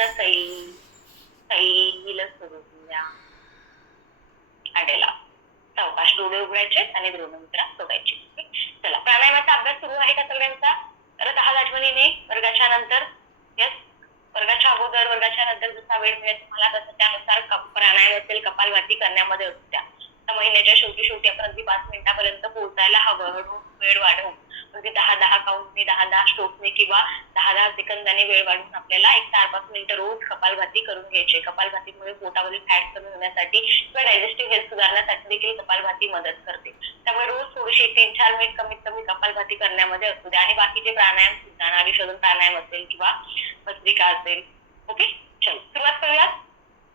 पूर्ण सैल करून द्या. आडेला सावकाश डोळे उघडायचे आणि भ्रूणमुद्रा सोडायची. चला, प्राणायामाचा अभ्यास सुरू आहे का सगळ्यांचा? तर 10 आठवणीने वर्गाच्या नंतर, यस, वर्गाच्या अगोदर वर्गाच्या नंतर जसा वेळ मिळेल तुम्हाला तसं त्यानुसार प्राणायाम असेल कपालभाती करण्यामध्ये असू द्या. तर महिन्याच्या शेवटी आपण अगदी 5 मिनिटापर्यंत पोहोचायला हवं. हळूहळू वेळ वाढवून म्हणजे 10-10 काउंटने 10-10 स्ट्रोकने किंवा 10-10 सेकंदाने वेळ वाढवून आपल्याला एक 4-5 मिनिटं रोज कपालभाती करून घ्यायची. कपालभातीमुळे पोटावरील फॅट कमी होण्यासाठी किंवा डायजेस्टिव्ह हेल्थ सुधारण्यासाठी देखील कपालभाती मदत करते. त्यामुळे रोज थोडीशी 3-4 मिनिट कमीत कमी कपालभाती करण्यामध्ये असू द्या. आणि बाकीचे प्राणायाम सुद्धा नाडीशोधन प्राणायाम असेल किंवा भस्त्रिका असेल. ओके, चल सुरुवात करूयात.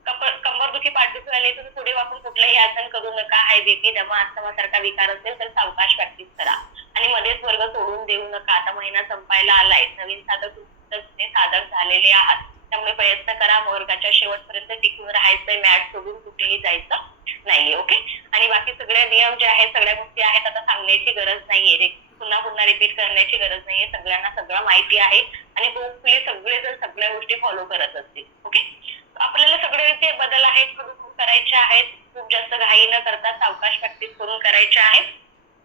कंबरदुखी, पाठदुखी आले तुम्ही पुढे वाकून कुठलंही आसन करू नका. हाय बीपी, दमा, अस्थमा सारखा विकार असेल तर सावकाश प्रॅक्टिस करा आणि मध्येच वर्ग सोडून देऊ नका. आता महिना संपायला आलाय. नवीन साधक झालेले आहात, त्यामुळे प्रयत्न करा वर्गाच्या शेवटपर्यंत टिकून राहायचंय. मॅट सोडून कुठेही जायचं नाहीये. ओके, आणि बाकी सगळे नियम जे आहेत, सगळ्या गोष्टी आहेत, आता सांगण्याची गरज नाहीये, पुन्हा पुन्हा रिपीट करण्याची गरज नाहीये. सगळ्यांना सगळं माहिती आहे आणि होपफुली सगळेजण सगळ्या गोष्टी फॉलो करत असतील. ओके, आपल्याला सगळे जे बदल आहेत हळूहळू करायचे आहेत. खूप जास्त घाई न करता सावकाश प्रॅक्टिस करून करायचे आहेत.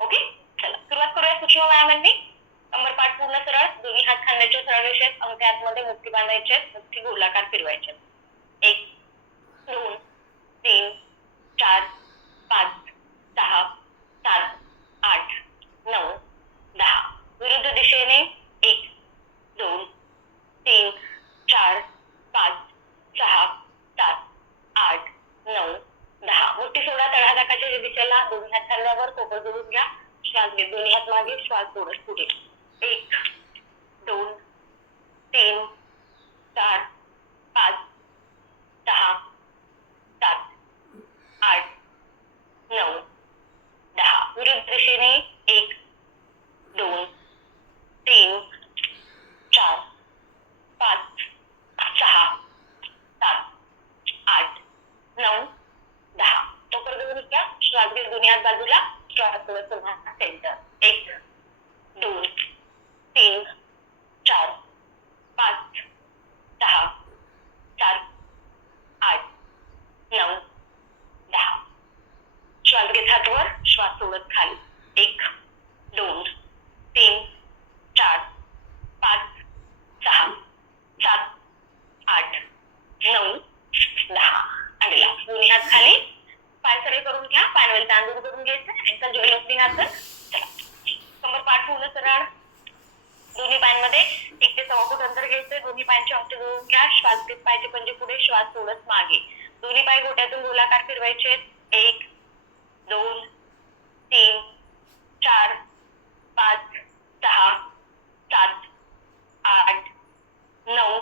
ओके, चला सुरुवात करूया सूक्ष्म व्यायामांनी. कमरपाठ पूर्ण सरळ, दोन्ही हात खांद्याच्या सरळ रेषेत, अंगठे आतमध्ये मुठी बांधायचे, मुठी गोलाकार फिरवायचे. 1 2 3 4 5 6 7 8 9 10. विरुद्ध दिशेने 1 2 3 4 5 6 7 8 9 10. मुठी सोडा तळहाताच्या दिशेला. दोन्ही हात खांद्यावर, पोट जोडून घ्या. श्वास घेत दोन्ही हात मागे, श्वास सोडत पुढे. 1 2 3 4 5 6 7 8 9 10. विरुद्ध दिशेने 1 2 3 4 5 6 7 8 9 10. टोकर घेऊन घ्या. श्वास घेत दोन्ही हात बाजूला, श्वास सोडत पुन्हा सेंटर. 1 2 3 4 5 6 7 8 9 10. श्वास घेत हात वर, श्वास सोडत खाली. 1 2 3 4 5 6 7 8 9 10. आणि दोन्ही हात खाली, पाय सरळ करून घ्या. पायनवेल तांदूळ करून घ्यायचं. अँकल जॉईंट ओपनिंग आसन. चला, कमर पाठ पूर्ण सरळ. दोन्ही पायांमध्ये 1 ते 1.25 फूट अंतर घ्यायचं. दोन्ही पायांचे अंगठे जोडून घ्या. श्वास घेत पायाचे पंजे पुढे, श्वास सोडत मागे. दोन्ही पाय घोट्यातून गोलाकार फिरवायचे. 1 2 3 4 5 6 7 8 9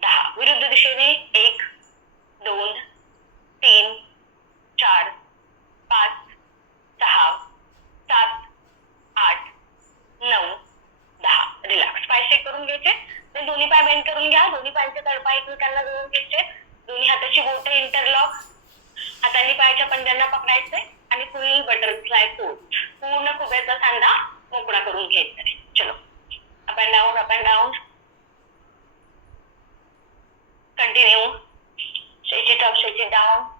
10. विरुद्ध दिशेने 1 2 3 4 5 6 7 8 9 10. रिलॅक्स. पाय शेक करून घ्यायचे. दोन्ही पाय बेंड करून घ्या. दोन्ही पायांचे तळपाय एकमेकांना जोडून घ्यायचे. दोन्ही हाताची बोटे इंटरलॉक. हातांनी पायाच्या पंजांना पकडायचे आणि फुल बटरफ्लाय पोज. पूर्ण खुब्याचा सांधा मोकळा करून घ्यायचा. चलो, up and down, up and down. Continue. Stretch it up, stretch it down.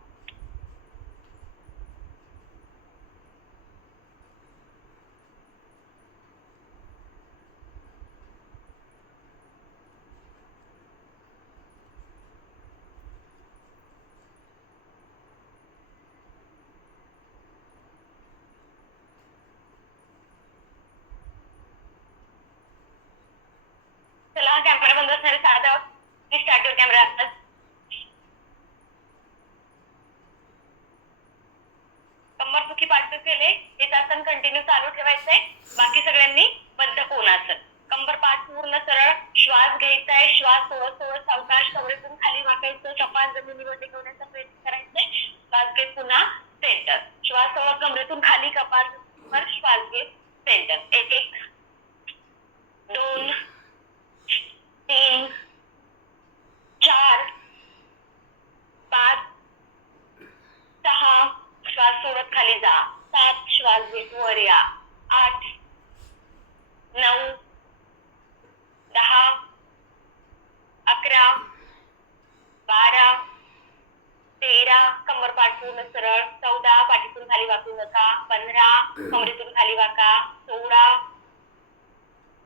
15 कमरेतून खाली वाका, 16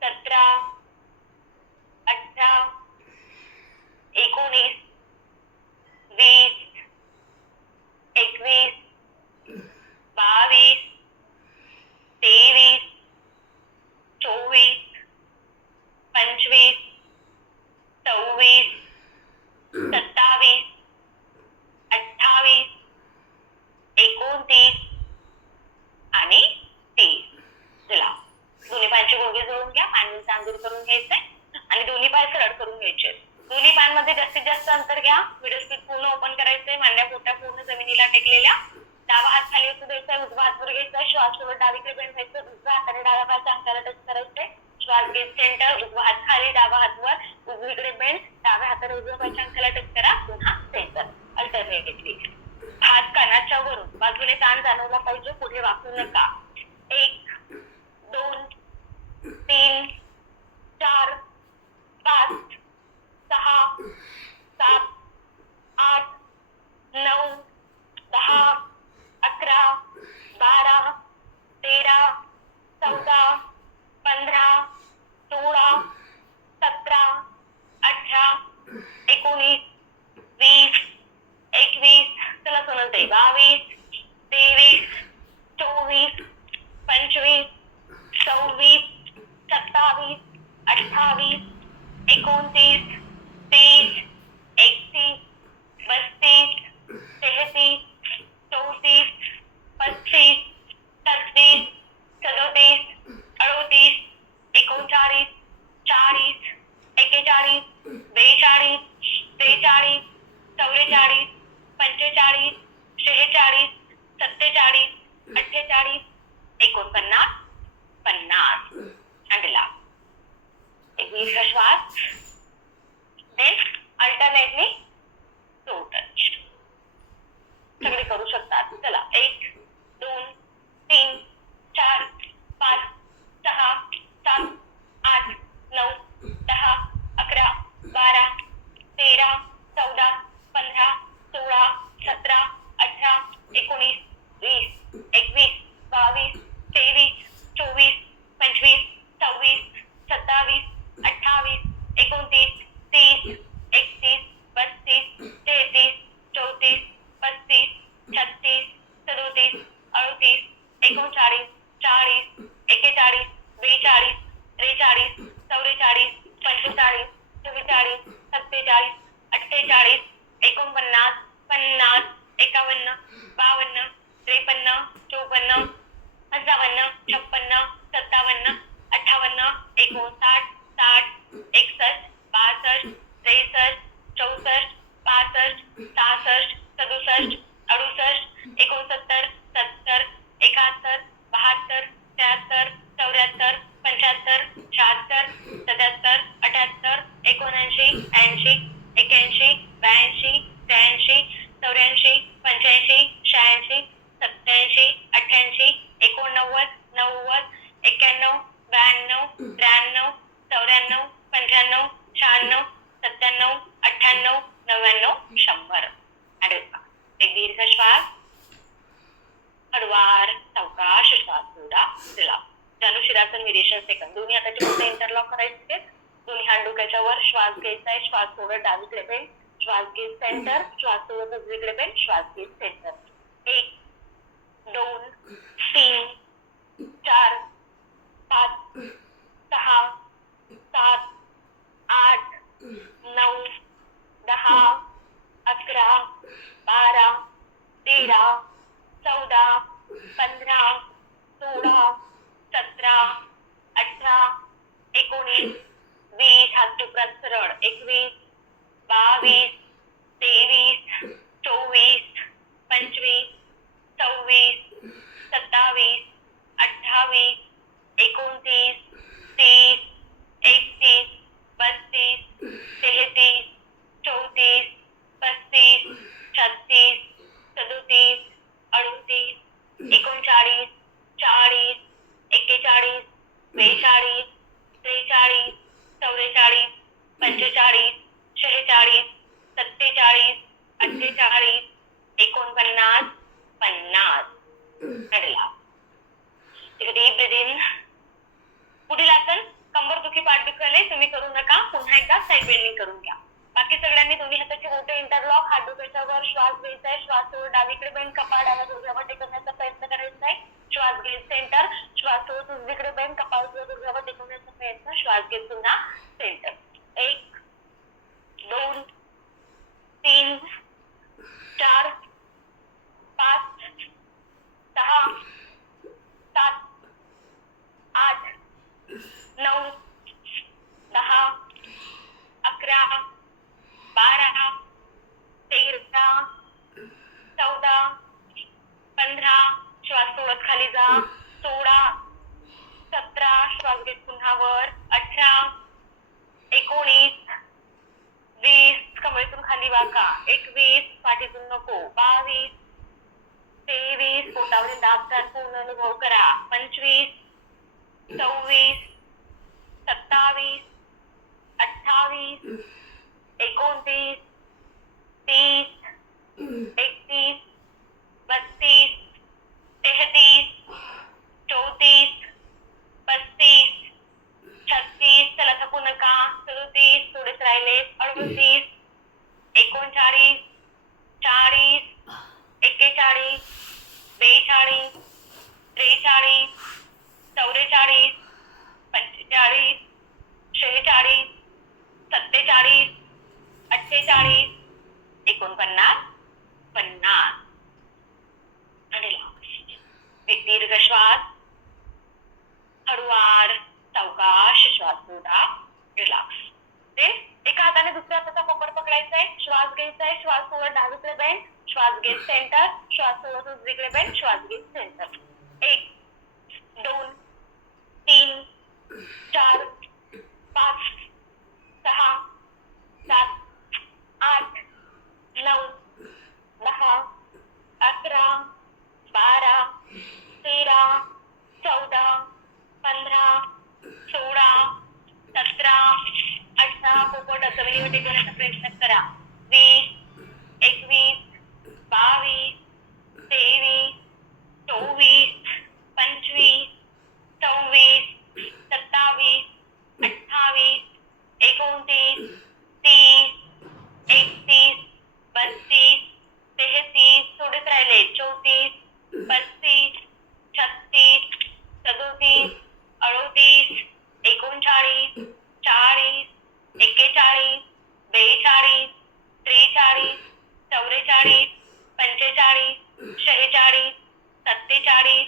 17 18 19 20 21 22 23 24 25 26 27 28 29 आणि 30. चला दोन्ही पायांचे गुडघे जोडून घ्या, पायांचा अंगूर करून घ्यायचंय आणि दोन्ही पाय सरळ करून घ्यायचे. दोन्ही पायांमध्ये जास्तीत जास्त अंतर घ्या. मिडल स्पीड पूर्ण ओपन करायचंय. मांड्या पोट्या पूर्ण जमिनीला टेकलेल्या. डावा हात खाली असू द्यायचा, उजवा हात वर घ्यायचा. श्वास सोबत डावीकडे बेंड व्हायचं. उजव्या हाताने डाव्या पायाच्या अंगाला टच करायचंय. श्वास घेत सेंटर, उजवा हात खाली, डावा हात वर, उजवीकडे बेंड, डाव्या हाताने उजव्या पायाच्या अंगाला टच करा. पुन्हा सेंटर अल्टरनेटिव्हली. हात कानाच्या वरून बाजूने ताण जाणवला पाहिजे. पुढे वाकू नका. 1 2 3 4 5 6 7 8 9 10 11 12 13 14 15 16 17 18 19 20 21. चला सोनलताई 22 23 24 25 26 27 28 29 30 31 32 33 34 35 36 37 38 39 40 41 42 43 44 45 46 47 48 49 50. हँडला एक दीर्घ श्वास. Then alternately toe touch. सगळे करू शकतात. चला 1 2 3 4 5 6 7 8 9 10 11 12 13 14 15 16 17 18 19 20 21 22 23 24 25 26 27 28 29 30 31 32 33 34 35 36 37 38 39 40 41 42 43 44 45 46 47 48 49 50 51 52 53 54 55 56 57 58 59 60 61 62 63 64 65 66 67 68 69 70 71 72 73 74 75 76 77 78 79 80 81 82 83 84 85 86 87 88 89 90 91 92 93 94 95 96 97 98 99 100. एक दीर्घ श्वास. हळूवार सावकाश श्वास सोडा. चला जानुशिरासन निरीक्षण सेकंद. दोन्ही हाताचे बोटे इंटरलॉक करायचे. दोन्ही हात डोक्याच्या वर. श्वास घ्यायचा आहे. श्वास सोडत डावीकडे बेंड. श्वास घेत सेंटर. श्वास सोडत उजवीकडे बेंड. श्वास घेत सेंटर. 1 2 3 4 5 6 7 8 9 10 11 12 13 14 15 16 17 18 19 20. हात टोकात सरळ. 21 22 23 24 25 26 27 28 29 30 31 32 33 34 35 36 37 38 39 40 41 42 43 44 45 साईड बेंडिंग करून घ्या. बाकी सगळ्यांनी दोन्ही हाताचे बोटे इंटरलॉक, हात डोक्याच्या वर, श्वास घ्यायचा आहे, श्वास सोडून डावीकडे बेंड, कपाळ डाव्या गुडघ्यावर टेकवण्याचा प्रयत्न करायचा आहे. श्वास घेत सेंटर, श्वास सोडून उजवीकडे बेंड, कपाळ गुडघ्यावर टेकवण्याचा प्रयत्न, श्वास घेत पुन्हा सेंटर. 1 2 3 4 5 6 7 8 9 10 11 12 13 14 15 श्वास सोडत खाली जा. 16 17 श्वास घेत पुन्हा वर. 18 19 20 कमरेतून खाली वाका. 21 पाठीतून नको. 22 23 पोटावरील दाब पूर्ण अनुभव करा. 25 26 27 28 29 30 31 32 33 34 35 36 चला थकू नका. 37 थोडेच राहिले. 38 39 40 41 42 43 44 45 46 47 48 49 50. एक दीर्घ श्वास, हळूवार सावकाश श्वास सोडा. रिलॅक्स. एका हाताने दुसऱ्या हाताचा कोपर पकडायचा आहे. श्वास घ्यायचा आहे, श्वास सोडत डावीकडे बेंड, श्वास घेत सेंटर, श्वास सोडत उजवीकडे बेंड, श्वास घेत सेंटर. 1 2 3 4 5 6 7 8 9 10 11 12 13 14 15 16 17 18 पोपट जमिनीवर टेकवण्याचा प्रयत्न करा. 20 21 22 23 24 25 26 27 28 29 30 31 32 33 थोडेच राहिले. 34 35 36 37 38 39 40 41 42 43 44 45 46 47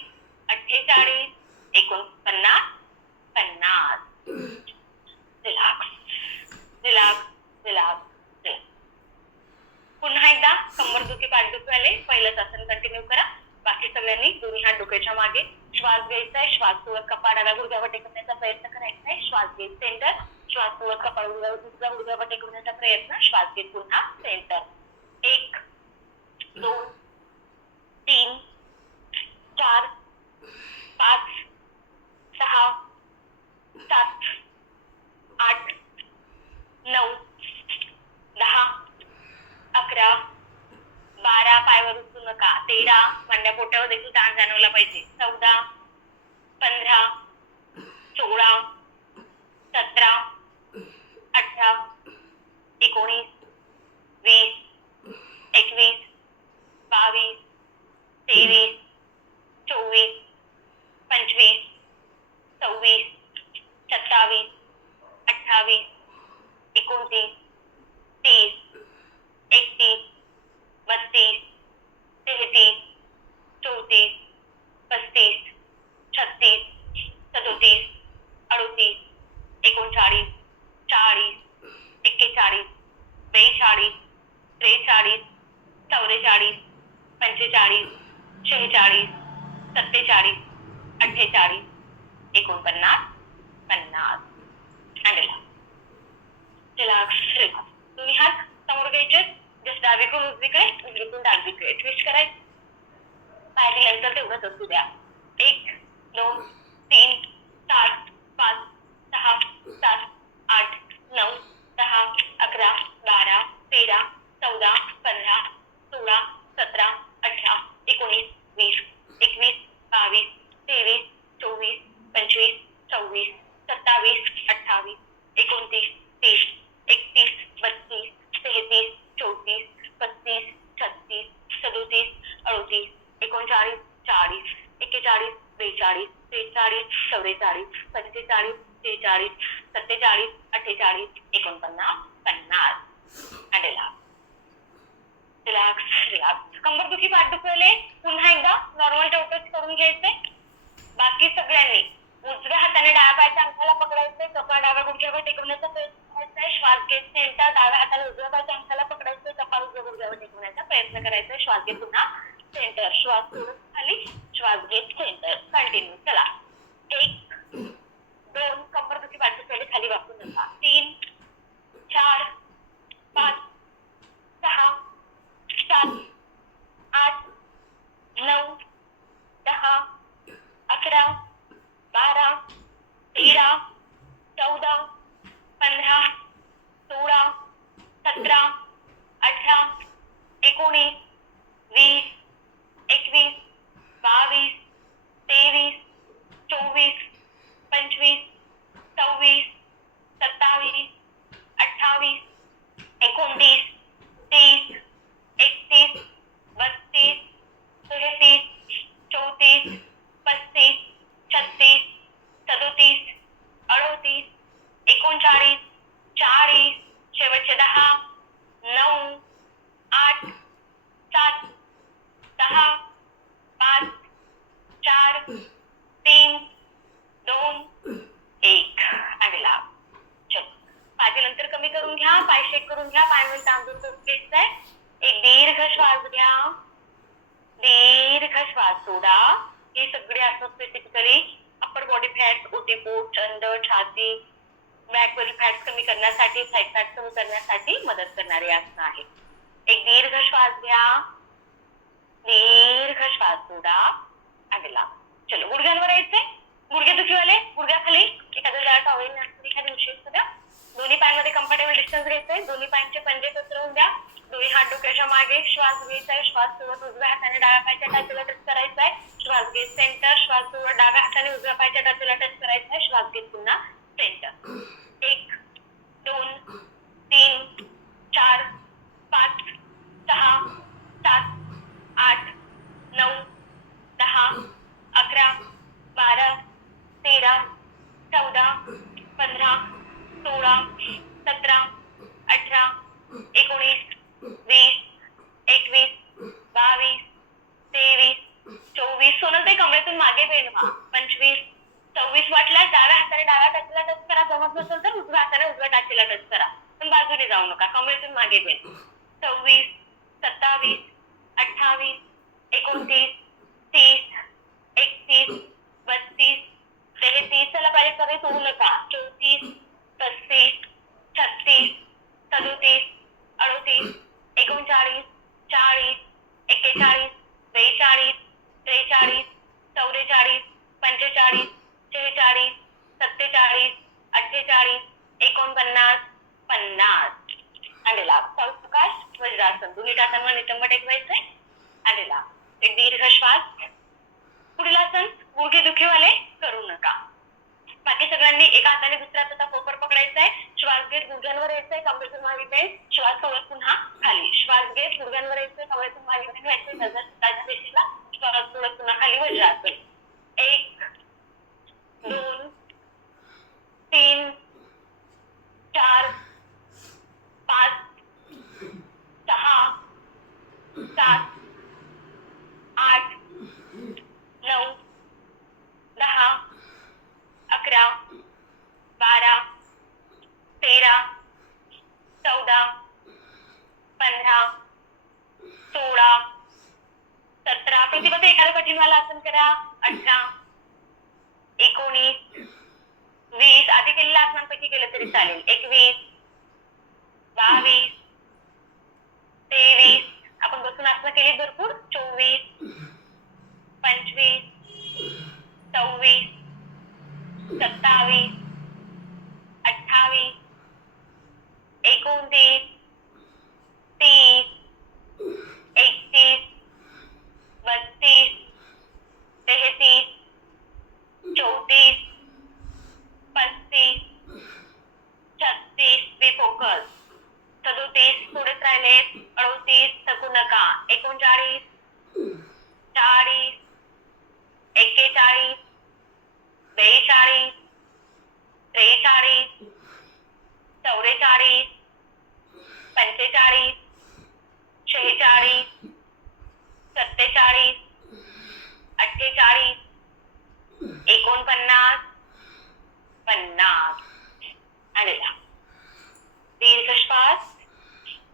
48 49 50. Relax relax relax. पुन्हा एकदा कंबर दुखी पाठदुखी आले पहिलंच आसन कंटिन्यू करा. बाकी सगळ्यांनी दोन्ही हात डोक्याच्या मागे. श्वास घ्यायचा आहे, श्वास सोडत कपाळ डाव्या गुडघ्यावर टेकवण्याचा प्रयत्न करायचा आहे. श्वास घेत सेंटर, श्वास सोडत कपाळ उजव्या गुडघ्यावर टेकवण्याचा प्रयत्न, श्वास घेत पुन्हा सेंटर. 1 2 3 4 5 6 7 8 9 10 11 12 पायवर उचलू नका. 13 मांड्या पोटावर देखील ताण जाणवला पाहिजे. 14 15 16 17 18 19 20 21 22 23 24 25 26 27 28 29 30 31 32 33 34 35 36 37 38 39 40 41 42 43 44 45 46 47 48 49 50. Relax relax. दोन्ही हात समोर घ्यायचे. जस्ट डावीकडून उजवीकडे, उजवीकडून डावीकडे ट्विस्ट करायचं. बाहेर यायचं तेवढंच असू द्या. 1 2 3 4 5 6 7 8 9 10 11 12 13 14 15 16 17 18 19 20 21 22 23 24 25 26 27 28 29 30 31, 32, 33, 34, 35, 36, 37, 38, 39, 40, 41, 42, 43, 44, 45, 46, 47, 48, 49, 50. And relax. कंबर दुखी पाठ दुखवले पुन्हा एकदा नॉर्मल टोटच करून घ्यायचे. बाकी सगळ्यांनी उजव्या हाताने डाव्या पायाच्या अंगठ्याला पकडायचे, कपाळ डाव्या गुडघ्यावर टेकवण्याचा प्रयत्न करायचा. श्वास घेत सेंटर, डाव्या हाताने उजव्या पायाच्या अंगठ्याला पकडायचे, कपाळ उजव्या गुडघ्यावर टेकवण्याचा प्रयत्न करायचा. श्वास घेत पुन्हा सेंटर, श्वास सोडून खाली, श्वास घेत सेंटर. कंटिन्यू. चला 1, 2 कंबर दुखी पाठ दुखवले खाली वाकून नका. 3, 4, 5, 6, 7, 8, 9, 10, 11, 12, 13, 14, 15, 16, 17, 18, 19, 20, 21, 22, 23, 24, 25, 26, 27, 28, 29, 30, 31, 32, 33, 34, 35, 36, 37, 38, 39, 40, शेवटचे 10, 9, 8, 7, 6, 5, 4, 3, 2, 1. आणि लाभ. चल पाठीनंतर कमी करून घ्या, पाय शेक करून घ्या, पाय तांदूळ घ्यायचंय. एक दीर्घ श्वास घ्या, दीर्घ श्वास सोडा. ही सगळी असं स्पेसिफिकली अप्पर बॉडी फॅट, ओटीपोट, चंद, छाती, बॅक वरील फॅट कमी करण्यासाठी, साईड फॅट कमी करण्यासाठी मदत करणारी आसनं आहे. एक दीर्घ श्वास घ्या, दीर्घ श्वास सोडा. आलेला. चलो गुडघ्यांवर यायचंय. गुडघे दुखीवाले गुडघ्याखाली एखाद्या जाड टॉवेल एखाद्या उशीर सुद्धा. दोन्ही पायांमध्ये कम्फर्टेबल डिस्टन्स घ्यायचंय. दोन्ही पायांचे पंजे पसरवून द्या. दोन्ही हात डोक्याच्या मागे. श्वास घ्यायचाय, श्वास सोडत उजव्या हाताने डाव्या पायाच्या टाचेला टच करायचाय. श्वास घेत सेंटर, श्वास सोडत डाव्या हाताने उजव्या पायाच्या टाचेला टच करायचाय. श्वास घेत पुन्हा सेंटर. 1, 2, 3, 4, 5, 6, 7, 8, 9, 10, 11, 12, 13, 14, 15, 16, 17, 18, 19, 20, 21, 22, 23, 24. सोनल ते कमरेतून मागे बेंड व्हा. 25, 26 वाटल्यास डाव्या हाताने डाव्या टाचेला टच करा. जमत नसेल तर उजव्या हाताने उजव्या टाचेला टच करा, पण बाजूने जाऊ नका. कमरेतून मागे बेंड. 26, 27, 28, 29, 30, 31, 32, 33. चला पाहिजे सगळे सोडू नका. 34, 35, 36, 37, 38, 39, 40, 41, 42, 43, 44, 45, 46, 47, 48, 49, 50. आणि लाभ. सावकाश वज्रासन. दोन्ही टाचांवर नितंब टेकवायचंय. आणि लाभ. एक दीर्घ श्वास. पुढील आसन गुडघे दुखीवाले करू नका. बाकी सगळ्यांनी एका हाताने दुसऱ्या हाताचा कोपर पकडायचाय. श्वास घेत गुडघ्यांवर यायचंय, कमरेतून मागे बेंड. श्वास सोडत पुन्हा खाली. श्वास घेत गुडघ्यांवर यायचंय, कमरेतून मागे बेंड व्हायचंय. नजर दिशेला. श्वास सोडत पुन्हा खाली वज्रासन. 1, 2, 3, 4, 5, 6, 7, 8, 9, 10, 11, 12, 13, 14, 15, 16, 17. प्रतिपद एखादं कठीण वाला आसन करा. 18, 19, 20. आधी केलेल्या आसनांपैकी केलं तरी चालेल. 21, 22, 23. आपण बसून आसनं केली भरपूर. 24, 25, 26, 27, 28, 29, 30, 31, 32, 33, 34, 35, 36. बी फोकस. 44, 45, 46, 47, 48, 49, 50 आणि दीर्घ श्वास.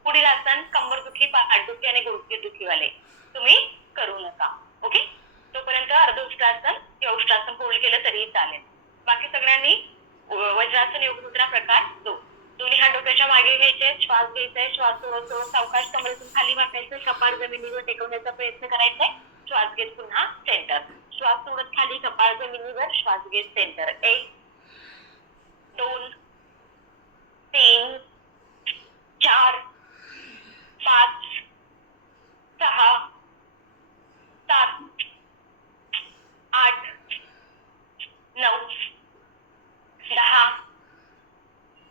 पुढील आसन कंबरदुखी, पाठदुखी आणि गुडघेदुखीवाले तुम्ही करू नका. ओके. तोपर्यंत अर्ध उष्ट्रासन किंवा उष्ट्रासन पूर्ण केलं तरीही चालेल. बाकी सगळ्यांनी वज्रासन योग मुद्रा प्रकार 2. दोन्ही हात डोक्याच्या मागे घ्यायचे, श्वास घ्यायचाय, श्वास सोडत सोडत सावकाश कमरेतून खाली वाकायचं, कपाळ जमिनीवर टेकवण्याचा प्रयत्न करायचा आहे. श्वास घेत पुन्हा सेंटर, श्वास सोडत खाली, कपाळ जमिनीवर, श्वास घेत सेंटर. 1 2 3 4 5 6 7 8 9 10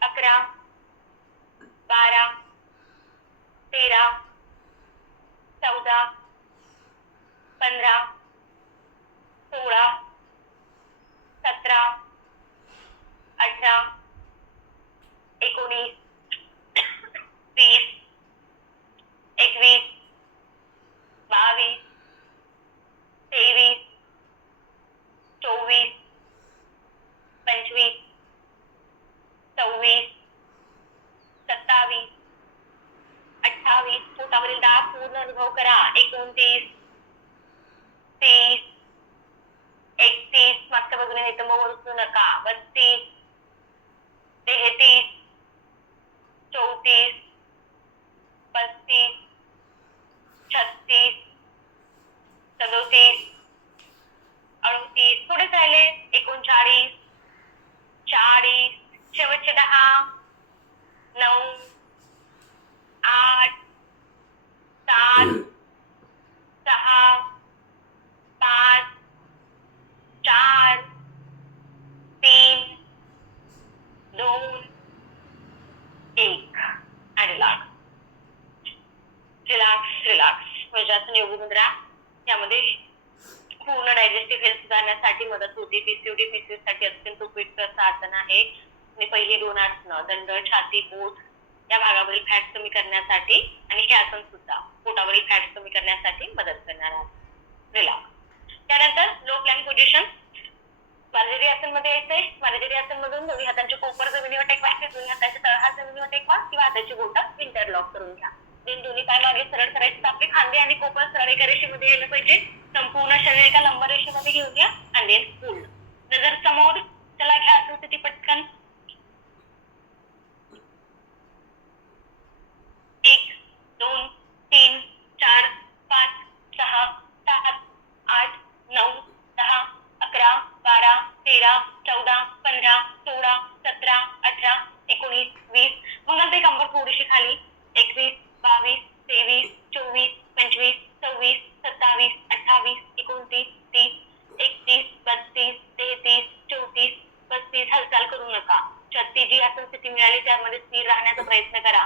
11 12 13 14 15 16 17 18 19 20 21 22 23 24 25 26 27 28 पोटावरील दाब पूर्ण अनुभव करा. 29 30 31 मागच्या बाजूने नितंबावर उचलू नका. 32 33 34 35 36 37 38 थोडेच राहिले. 39 40 शेवटचे 10 9 8 7 6 5 4 3 2 1 आणि रिलॅक्स. वज्रासन योग मुद्रा यामध्ये पूर्ण डायजेस्टिव्ह हेल्थ सुधारण्यासाठी मदत होते. पीसीओडी साठी अत्यंत उपयुक्त असं आसन आहे. आणि पहिली 2 आसनं दंड, छाती, पोट या भागावरील फॅट कमी करण्यासाठी आणि हे आसन सुद्धा पोटावरील फॅट कमी करण्यासाठी मदत करणार आहे. रिलॅक्स. त्यानंतर लो प्लॅंक पोझिशन. मार्जरी आसन मध्ये यायचंय. मार्जरी आसन मधून दोन्ही हातांचे कोपर जमिनीवर टेकवायचे, दोन्ही हातांचे तळहात जमिनीवर टेकवा किंवा हाताची बोटं इंटरलॉक करून घ्या. दोन्ही पाय मागे सरळ करायचे. आपले खांदे आणि कोपर सरळ एका रेषेमध्ये यायला पाहिजे. संपूर्ण शरीर एका लंब रेषेमध्ये घेऊन घ्या आणि पूर्ण नजर समोर. चला घ्या आसन स्थिती पटकन. 1 2 3 4 5 6 7 8 9 10 11 12 13 14 15 16 17 18 19 20. मग ते कंबर थोडीशी खाली. 21 22 23 24 25 26 27 28 29 30 31 32 33 34 35. हालचाल करू नका. 36 जी आसन स्थिती मिळाली त्यामध्ये स्थिर राहण्याचा प्रयत्न करा.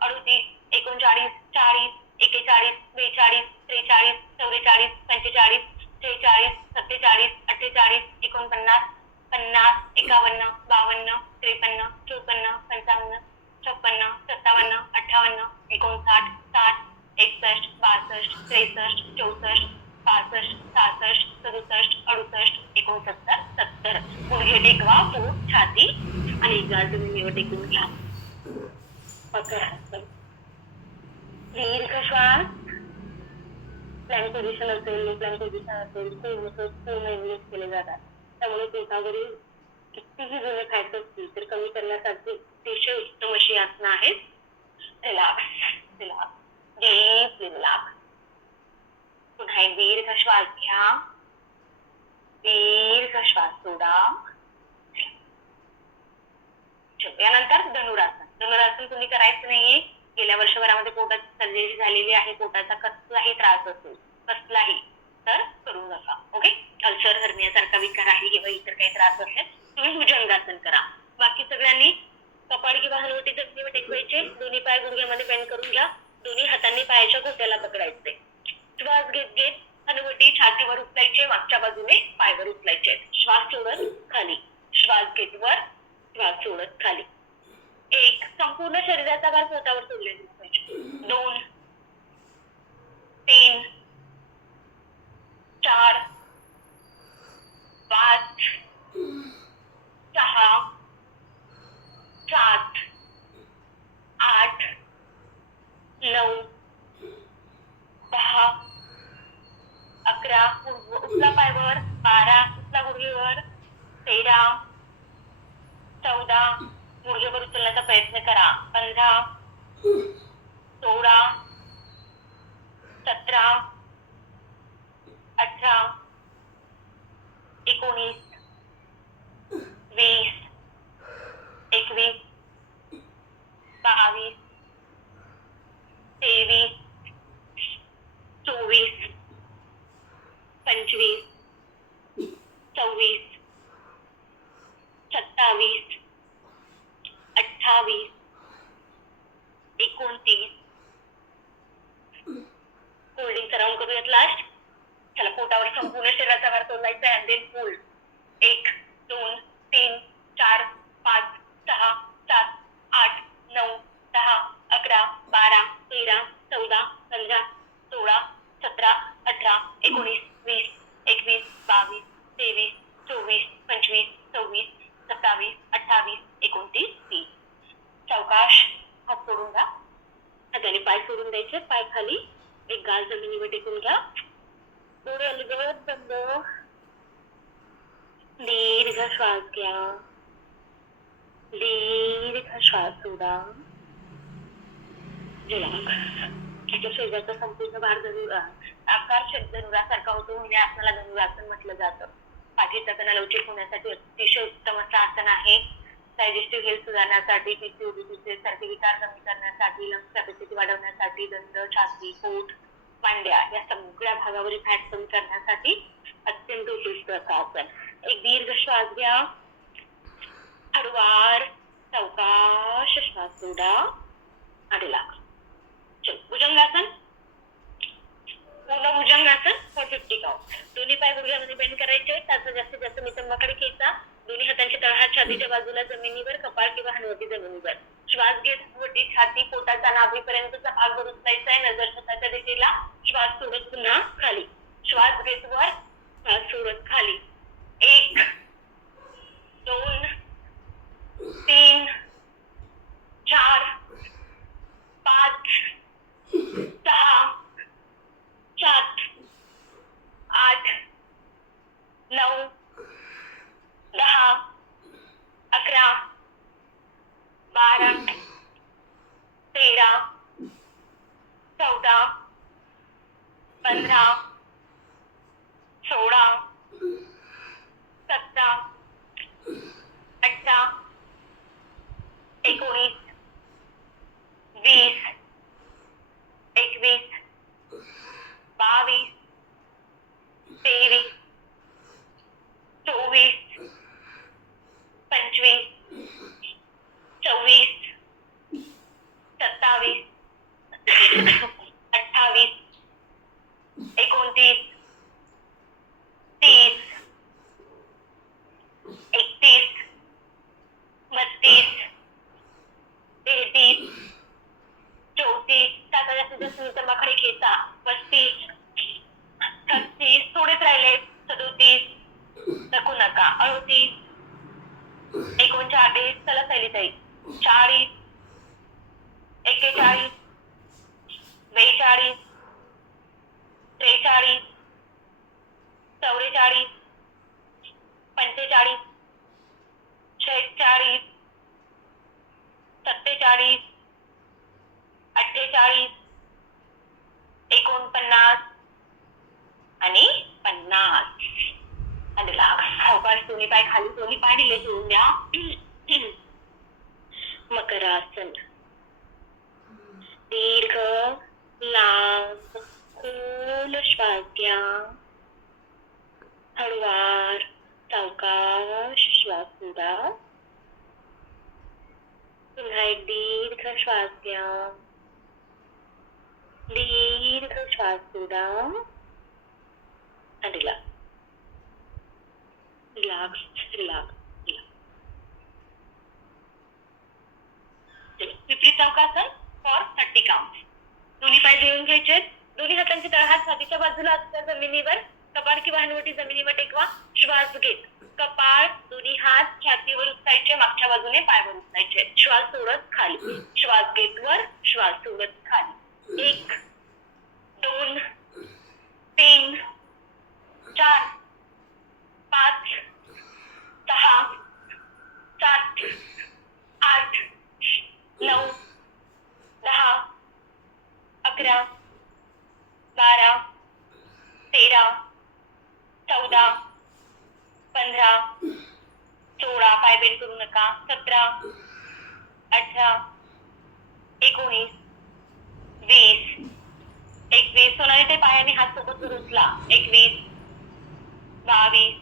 38 39 40 41 42 43 44 45 46 47 48 49 50 51 52 53 54 55 56 57 58 59 60 61 62 63 64 65 66 67 68 69 70. गुडघे टेकवा, पोट, छाती आणि गाल जमिनीवर टेकून घ्या. दीर्घ श्वास. प्लॅंक पोझिशन असेल, लो प्लॅंक पोझिशन असेल, पूर्ण इंग्लिश केले जातात. त्यामुळे पोटावरील कितीही जुने फॅट असतील तर कमी करण्यासाठी अतिशय उत्तम अशी आसनं आहेत. रिलॅक्स. Deeply relax. पुन्हा एक दीर्घ श्वास घ्या, दीर्घ श्वास सोडा. यानंतर धनुरासन. धनुरासन तुम्ही करायचं नाहीये. गेल्या वर्षभरामध्ये पोटात सर्जरी झालेली आहे, पोटाचा कसलाही त्रास असेल कसलाही तर करू नका. ओके. अल्सर, हर्नियासारखा विकार आहे किंवा इतर काही त्रास असेल तुम्ही भुजंगासन करा. बाकी सगळ्यांनी कपाळ किंवा हनुवटी जमिनीवर टेकवायचे. दोन्ही पाय गुडघ्यामध्ये बेंड करून घ्या. दोन्ही हातांनी पायाच्या घोट्याला पकडायचे. श्वास घेत घेत हनुवटी छातीवर उचलायचे, मागच्या बाजूने पायवर उचलायचे. श्वास सोडत खाली, श्वास घेत वर, श्वास सोडत खाली. संपूर्ण शरीराचा भार पोटावर सोडलेला दिसला पाहिजे. 2 3 4 5 6 7 8 9 10 11 उचला पायवर, 12 उचला गुडघेवर, 13 14 गुडघेवर उचलण्याचा प्रयत्न करा, 15 16 17 18 19 20 21 22 23 24 25 26 27 28 29 होल्डिंगचा राऊंड करूयात लास्ट. चला पोटावर संपूर्ण शरीराचा भार सोडायचा आहे. Then hold. 1 2 3 4 5 6 7 8 9 10 11 12 13 14 15 16 17 18 19 20 21 22 23 24 25 26 27 28 29 30. सावकाश हात सोडून घ्या. हाताने पाय सोडून द्यायचे. पाय खाली, एक गाल जमिनीवर टेकून घ्या. डोळे अलगद बंद. दीर्घ श्वास घ्या. दीर्घ श्वास सोडा. रिलॅक्स. शरीराचा संपूर्ण भार आकार धनुरासारखा होतो म्हणजे आपल्याला धनुरासन म्हटलं जातं. पाठीचा कणा लवचिक होण्यासाठी अतिशय उत्तम असं आसन आहे. डायजेस्टिव्ह हेल्थ सुधारण्यासाठी, पीसीओडी सारखे विकार कमी करण्यासाठी, लंग्स कॅपॅसिटी वाढवण्यासाठी, दंत, छाती, पोट, मांड्या या सगळ्या भागावरील फॅट कमी करण्यासाठी अत्यंत उपयुक्त असं आसन. एक दीर्घ श्वास घ्या. हळूवार सावकाश श्वास सोडा आणि रिलॅक्स. चल भुजंगासन. पूर्ण भुजंगासन फॉर 50 काउंट. दोन्ही पाय गुडघ्यामध्ये बेंड करायचे. त्याचा जास्तीत जास्त नितंबाकडे खेचा. दोन्ही हातांचे तळहात छातीच्या बाजूला जमिनीवर, कपाळ किंवा हनुवटी जमिनीवर. श्वास घेत हनुवटी, छाती, पोटाचा नाभीपर्यंतचा भाग वर उचलायचा आहे. नजर स्वतःच्या दिशेला. श्वास सोडत पुन्हा खाली. श्वास घेत वर, श्वास सोडत खाली. 1 2 3 4 5 6 7 8 9 10 11 12 13 14 15 16 17 18 19 20 21 22 23 24 25 26 27 28 29 30 31 32 33 34 साता जास्तीत जास्त नितंबाकडे खेचा. 35 36 थोडेच राहिले. 37 थकू नका. 38 39 चला सैलीताई. 40 41 42 43 44 45 46 47 48 49 आणि 50. आणि रिलॅक्स. सावकाश दोन्ही पाय खाली, दोन्ही पाय ढिले ठेवून द्या. मकरासन. दीर्घ लांब खोल श्वास घ्या. हळूवार सावकाश श्वास सोडा. पुन्हा एक दीर्घ श्वास घ्या. दीर्घ श्वास सोडा आणि रिलॅक्स. Relax, relax, relax. दोन्ही पाय जुळून घ्यायचे. दोन्ही हातांचे तळहात छातीच्या बाजूला असतात जमिनीवर. कपाळ किंवा हनुवटी जमिनीवर टेकवा. श्वास घेत कपाळ दोन्ही हात छातीवर उचलायचे. मागच्या बाजूने पायवर उचलायचे. श्वास सोडत खाली. श्वास घेत वर. श्वास सोडत खाली. 1 2 3 4 5 6 7 8 9 10 11 12 13 14 15 16 पाय बेंड करू नका. 17 18 19 20 21 सोनाली ते पायाने हात सोबत उचला. 21 22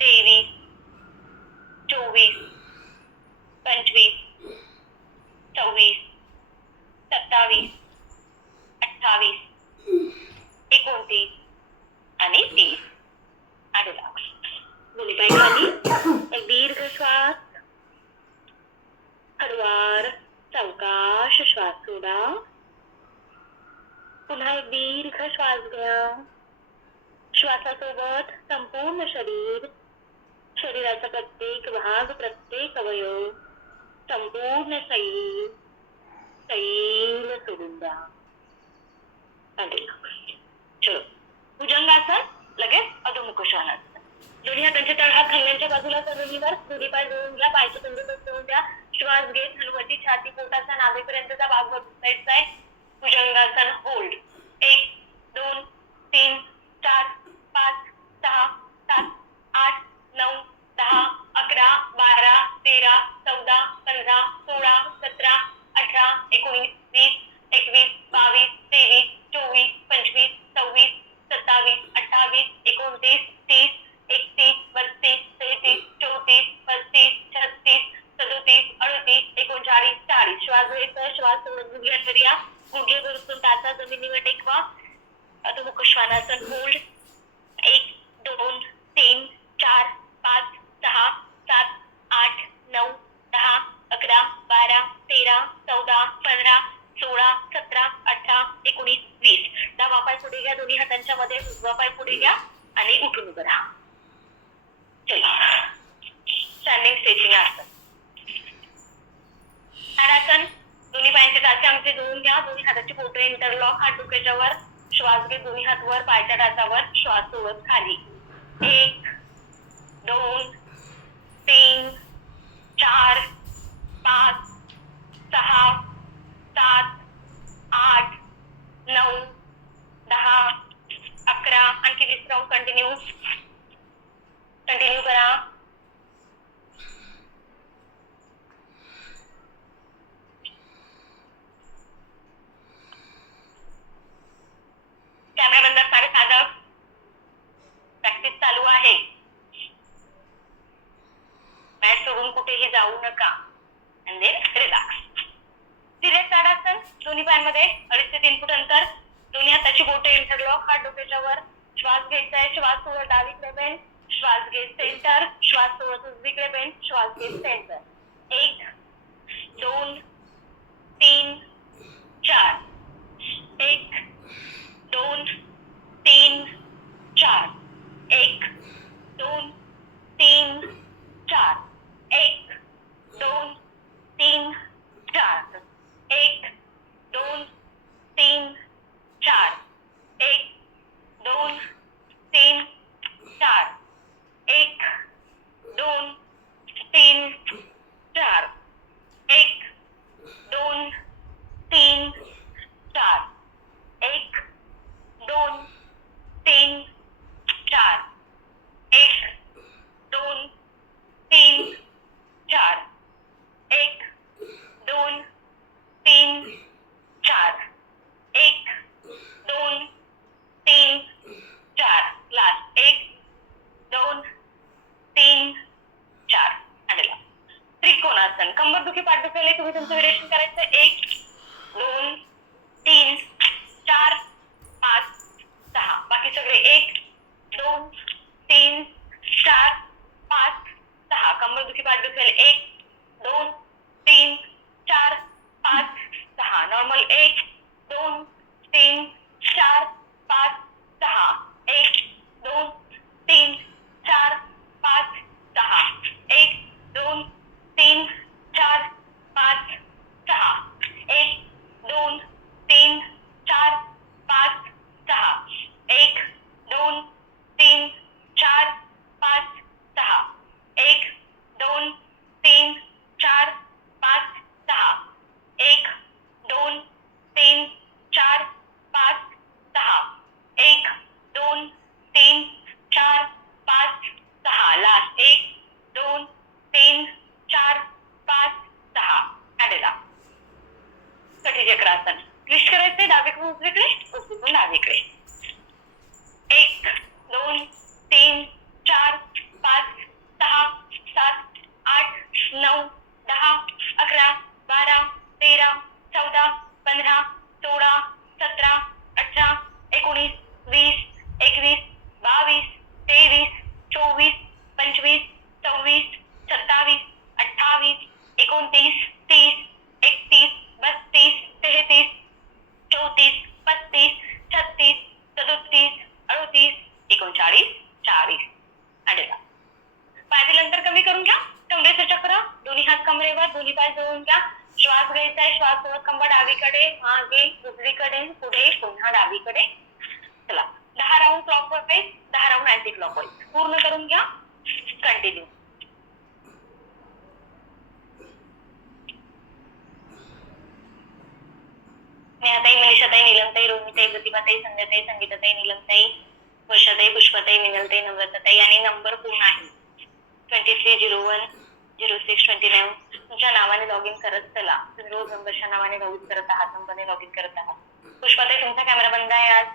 23 24 25 26 27 28 29 आणि 30 आणि रिलॅक्स. दोन्ही पाय खाली. एक दीर्घ श्वास. हळूवार सावकाश श्वास सोडा. पुन्हा एक दीर्घ श्वास घ्या. श्वासासोबत संपूर्ण शरीराचा प्रत्येक भाग, प्रत्येक अवयव, संपूर्ण सैल सोडून द्या. चलो भुजंगासन, लगेच अधोमुख श्वासासन. दोन्ही हातांचे तळहात खांद्यांच्या बाजूला जमिनीवर. दोन्ही पाय जोडून घ्या. पायाचे तंतू बसवून द्या. श्वास घेत हलवती छाती पोटाचा नाभीपर्यंतचा भाग बसायचा आहे. भुजंगासन होल्ड. 1 2 3 4 5 6 7 8 9 10 11 12 13 14 15 16 17 18 19 20 21 22 23 24 25 26 27 28 29 30 31 32 33 34 35 36 37 38 39 40. श्वास घ्यायचा. श्वास सोडून गुडघ्यात करूया. गुडघे वरतून टाचा जमिनीवर टेकवा. अधोमुख श्वानासन होल्ड. 1 2 3 4 5 6 7 8 9 10 11 12 13 14 15 16 17 18 19 20. डावा पाय पुढे घ्या. दोन्ही हातांच्या मध्ये उजवा पाय पुढे घ्या आणि उठून उभं राहा. चला स्टँडिंग स्ट्रेचिंग आसन. हाडासन. दोन्ही पायांचे टाचे अंगठे जोडून घ्या. दोन्ही हाताची बोटे इंटरलॉक. हात डोक्याच्या वर. श्वास घेत दोन्ही हात वर पायाच्या टाचावर. श्वास सोडत खाली. 1 2 3 4 5 6 7 8 9 10 11. आणखी 20 राऊंड कंटिन्यू करा. कॅमेरा बंद असणारे साधक. प्रॅक्टिस चालू आहे. मॅट सोडून कुठेही जाऊ नका. आणि रिलॅक्स. सिरियस ताडासन. दोन्ही पायांमध्ये 2.5 ते 3 फूट अंतर. दोन्ही हाताची बोटे इंटरलॉक. हात डोक्याच्या वर. श्वास घ्यायचा आहे. श्वास सोडत डावीकडे बेंड. श्वास घेत सेंटर. श्वास सोडत उजवीकडे बेंड. श्वास घेत सेंटर. 1 2 3 4. 1 2 3 4. 1 2 3 4. 1 2 3 4. 1 2 3 4. 1 2 3 4. 1 2 3 4. 1 2 3 4. 1 2 3 4. 1 2 3 4. 1 2 3 4. 1 2 3 4. लास्ट. 1 2 3 4. आणि त्रिकोणासन. कंबरदुखी पाठदुखीला तुम्ही तुमचं व्हेरिएशन करायचं. 1 2 3 4 5 6. बाकी सगळे 1 2 3 4 5 6. कंबरदुखी पाठदुखीला 1 2 3 4 5 6. नॉर्मल 1 2 भुजंगासन. ट्विस्ट करायचंय डावीकडून उजवीकडे, उजवीकडून डावीकडे. 1 2 3 4 5 6 7 8 9 10 11 12 13 14 15 16 17 18 19 20 21 22 23 24 25 26 27 28 29 30 31 32 33 34 35 36 37 38 39 40. आणि पायरीनंतर कमी करून घ्या. कमरेचं चक्र, दोन्ही हात कमरेवर, दोन्ही पाय जोडून घ्या. श्वास घ्यायचा आहे. श्वास सोडत कंबर डावीकडे, मागे, उजवीकडे, पुढे, पुन्हा डावीकडे. चला 10 round clockwise, 10 round anti clockwise पूर्ण करून घ्या. कंटिन्यू. स्नेहाताई, मनीषाताई, नीलमताई, रोहिणीताई, प्रतिभाताई, संध्याताई, संगीताताई, नीलमताई, वर्षाताई, पुष्पाताई, मिनलताई, नम्रताताई आणि नंबर पूर्ण आहे 2301 0629. तुमच्या नावाने लॉग इन करत चला. तुम्ही रोज नंबरच्या नावाने लॉग इन करत आहात, नंबरने लॉग इन करत आहात. पुष्पाताई, तुमचा कॅमेरा बंद आहे आज.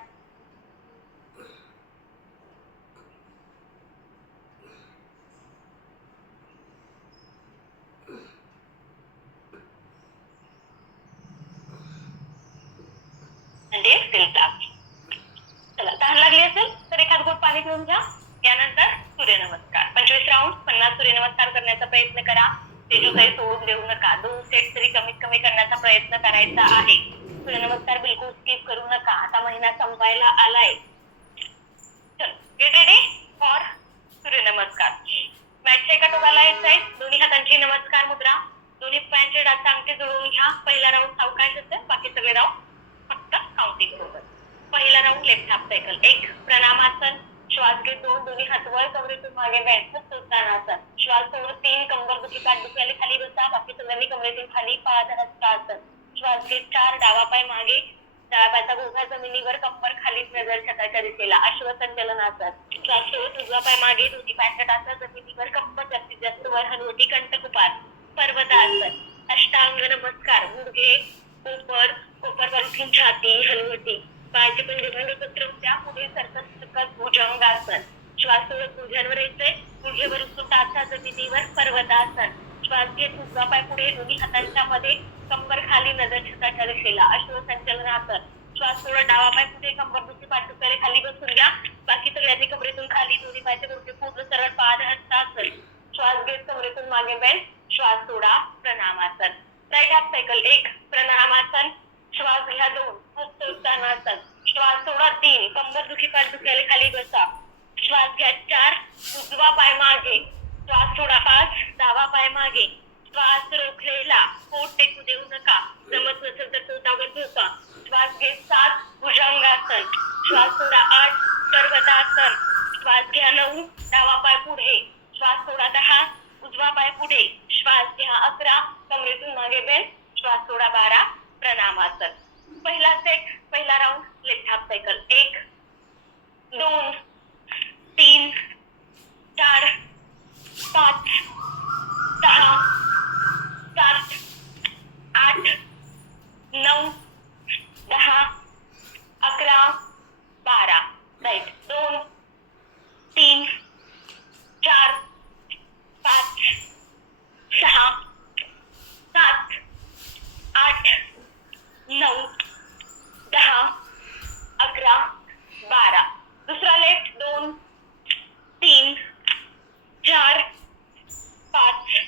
चला तहान लागली असेल तर एखाद घोट पाणी पिऊन घ्या. यानंतर सूर्यनमस्कार. 25 राऊंड 50 सूर्यनमस्कार करण्याचा प्रयत्न करा. तेजू काही सोडून देऊ नका. 2 सेट तरी कमीत कमी करण्याचा प्रयत्न करायचा आहे. सूर्यनमस्कार बिलकुल स्किप करू नका. आता महिना संपायला आलाय. चल गेट रेडी फॉर सूर्यनमस्कार. मॅटच्या एका टोकाला यायचंय. दोन्ही हातांची नमस्कार मुद्रा. दोन्ही पायांचे डाचा अंगठे जुळवून घ्या. पहिला राऊंड सावकाश असेल, बाकी सगळे राऊंड फक्त काउंटिंग सोबत. पहिला राऊंड लेफ्ट हाफ सायकल. 1 प्रणामासन. श्वास घे 2, दोन्ही हात वर कमरेतून मागे बँड. उत्तानासन. श्वास सोड 3, कंबर दुखी पाठ दुखायला खाली बसा. बाकी सगळ्यांनी कमरेतून खाली पादहस्तासन. श्वास घे 4, डावा पाय मागे, डाव्या पायाचा गुडघा जमिनीवर, कंबर खालीच नजर छताच्या दिशेला. अश्वसंचलनासन. श्वास सोड उजवा पाय मागे, दोन्ही पायांचा टाचा जमिनीवर, कंबर जास्तीत जास्त वर हलवटी, कंठकुपार. पर्वतासन. अष्टांग नमस्कार. गुडघे कोपर, कोपरवर उठून छाती हलवटी, पायाचे पंजे पसरवून द्या. पुढे सरकत भुजंगासन. श्वास सोडत गुडघ्यांवर यायचंय. गुडघेवर उचलून टाचा जमिनीवर, पर्वतासन. श्वास घेत उजवा पाय पुढे, दोन्ही हातांच्या मध्ये, कंबर खाली, नजर छताच्या दिशेला. अश्वसंचलनासन. श्वास सोडत डावा पाय पुढे, कंबर दुखी पाठ दुखायला खाली बसून घ्या. बाकी सगळ्यांनी कमरेतून खाली, दोन्ही पायाचे गुडघे पूर्ण सरळ, पादहस्तासन. श्वास घेत कमरेतून मागे बँड. श्वास सोडा प्रणामासन. Right half cycle. 1 प्रणामासन. श्वास घ्या 2 हस्त उत्तानासन. श्वास सोडा 3, कंबर दुखी पाठ दुखायला खाली बसा. श्वास घ्या 4, उजवा पाय मागे. श्वास सोडा 5, डावा पाय मागे. श्वास रोखलेला, पोट टेकू देऊ नका. जमत नसेल तर पोटावर झोपा. श्वास घे 7, भुजंगासन. श्वास सोडा 8, पर्वतासन. श्वास घ्या 9, डावा पाय पुढे. श्वास सोडा 10, उजवा पाय पुढे. श्वास घ्या 11, कमरेतून मागे बेंड. श्वास सोडा 12, प्रणामासन. पहिला सेट, पहिला round left half cycle. 1 2 3 4 5 6 7 8 9 10 11 12. Right. 2 3 4 5 6 7 8 9 10 11 12. दुसरा लेफ्ट. 2 3 4 5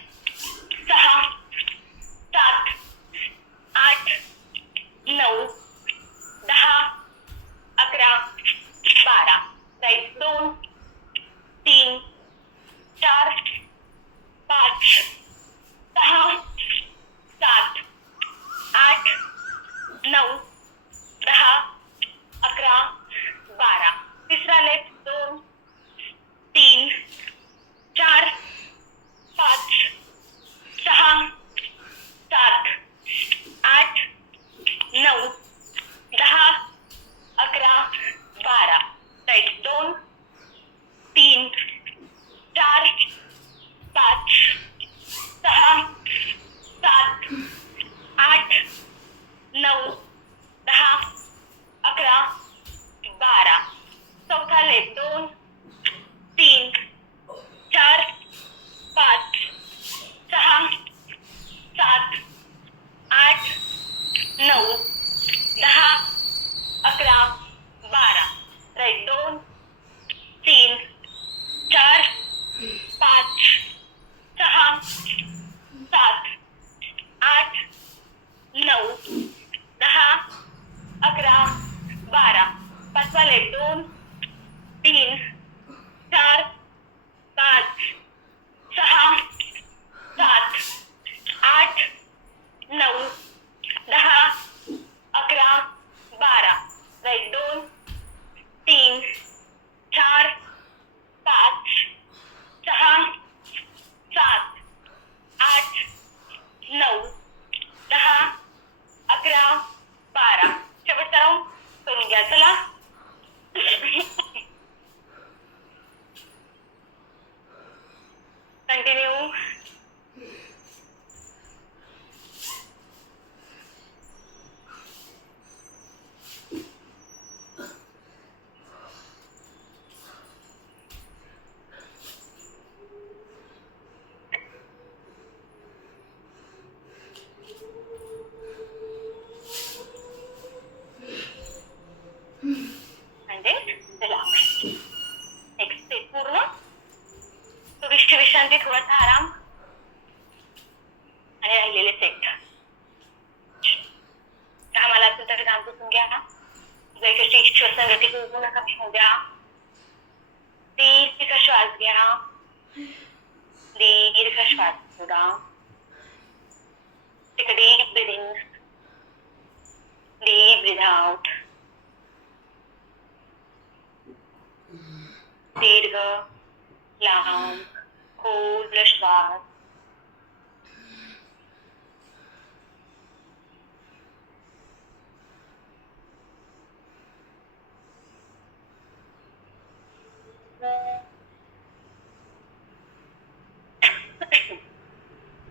थोडासा आराम आणि राहिलेले सेट. घाम आला असेल तर घाम पुसून घ्या. जैसे श्वसन गती पूर्ण कमी होऊ द्या. दीर्घ श्वास घ्या. दीर्घ श्वास सोडा. Take a deep breath in. Deep breathe out. दीर्घ लांब खोल श्वास.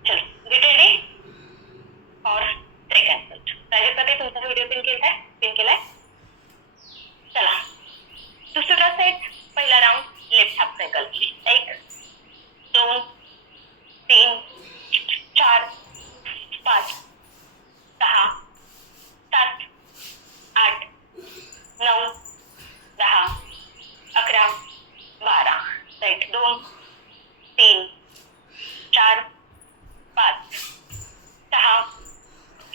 चलो गेट रेडी और ट्रेक एंड राजेश तुमचा व्हिडिओ पिन केलाय. चला दुसरा सेट. पहिला round left half cycle. 1 2 3 4 5 6 7 8 9 10 11 12. Right 2 3 4 5 6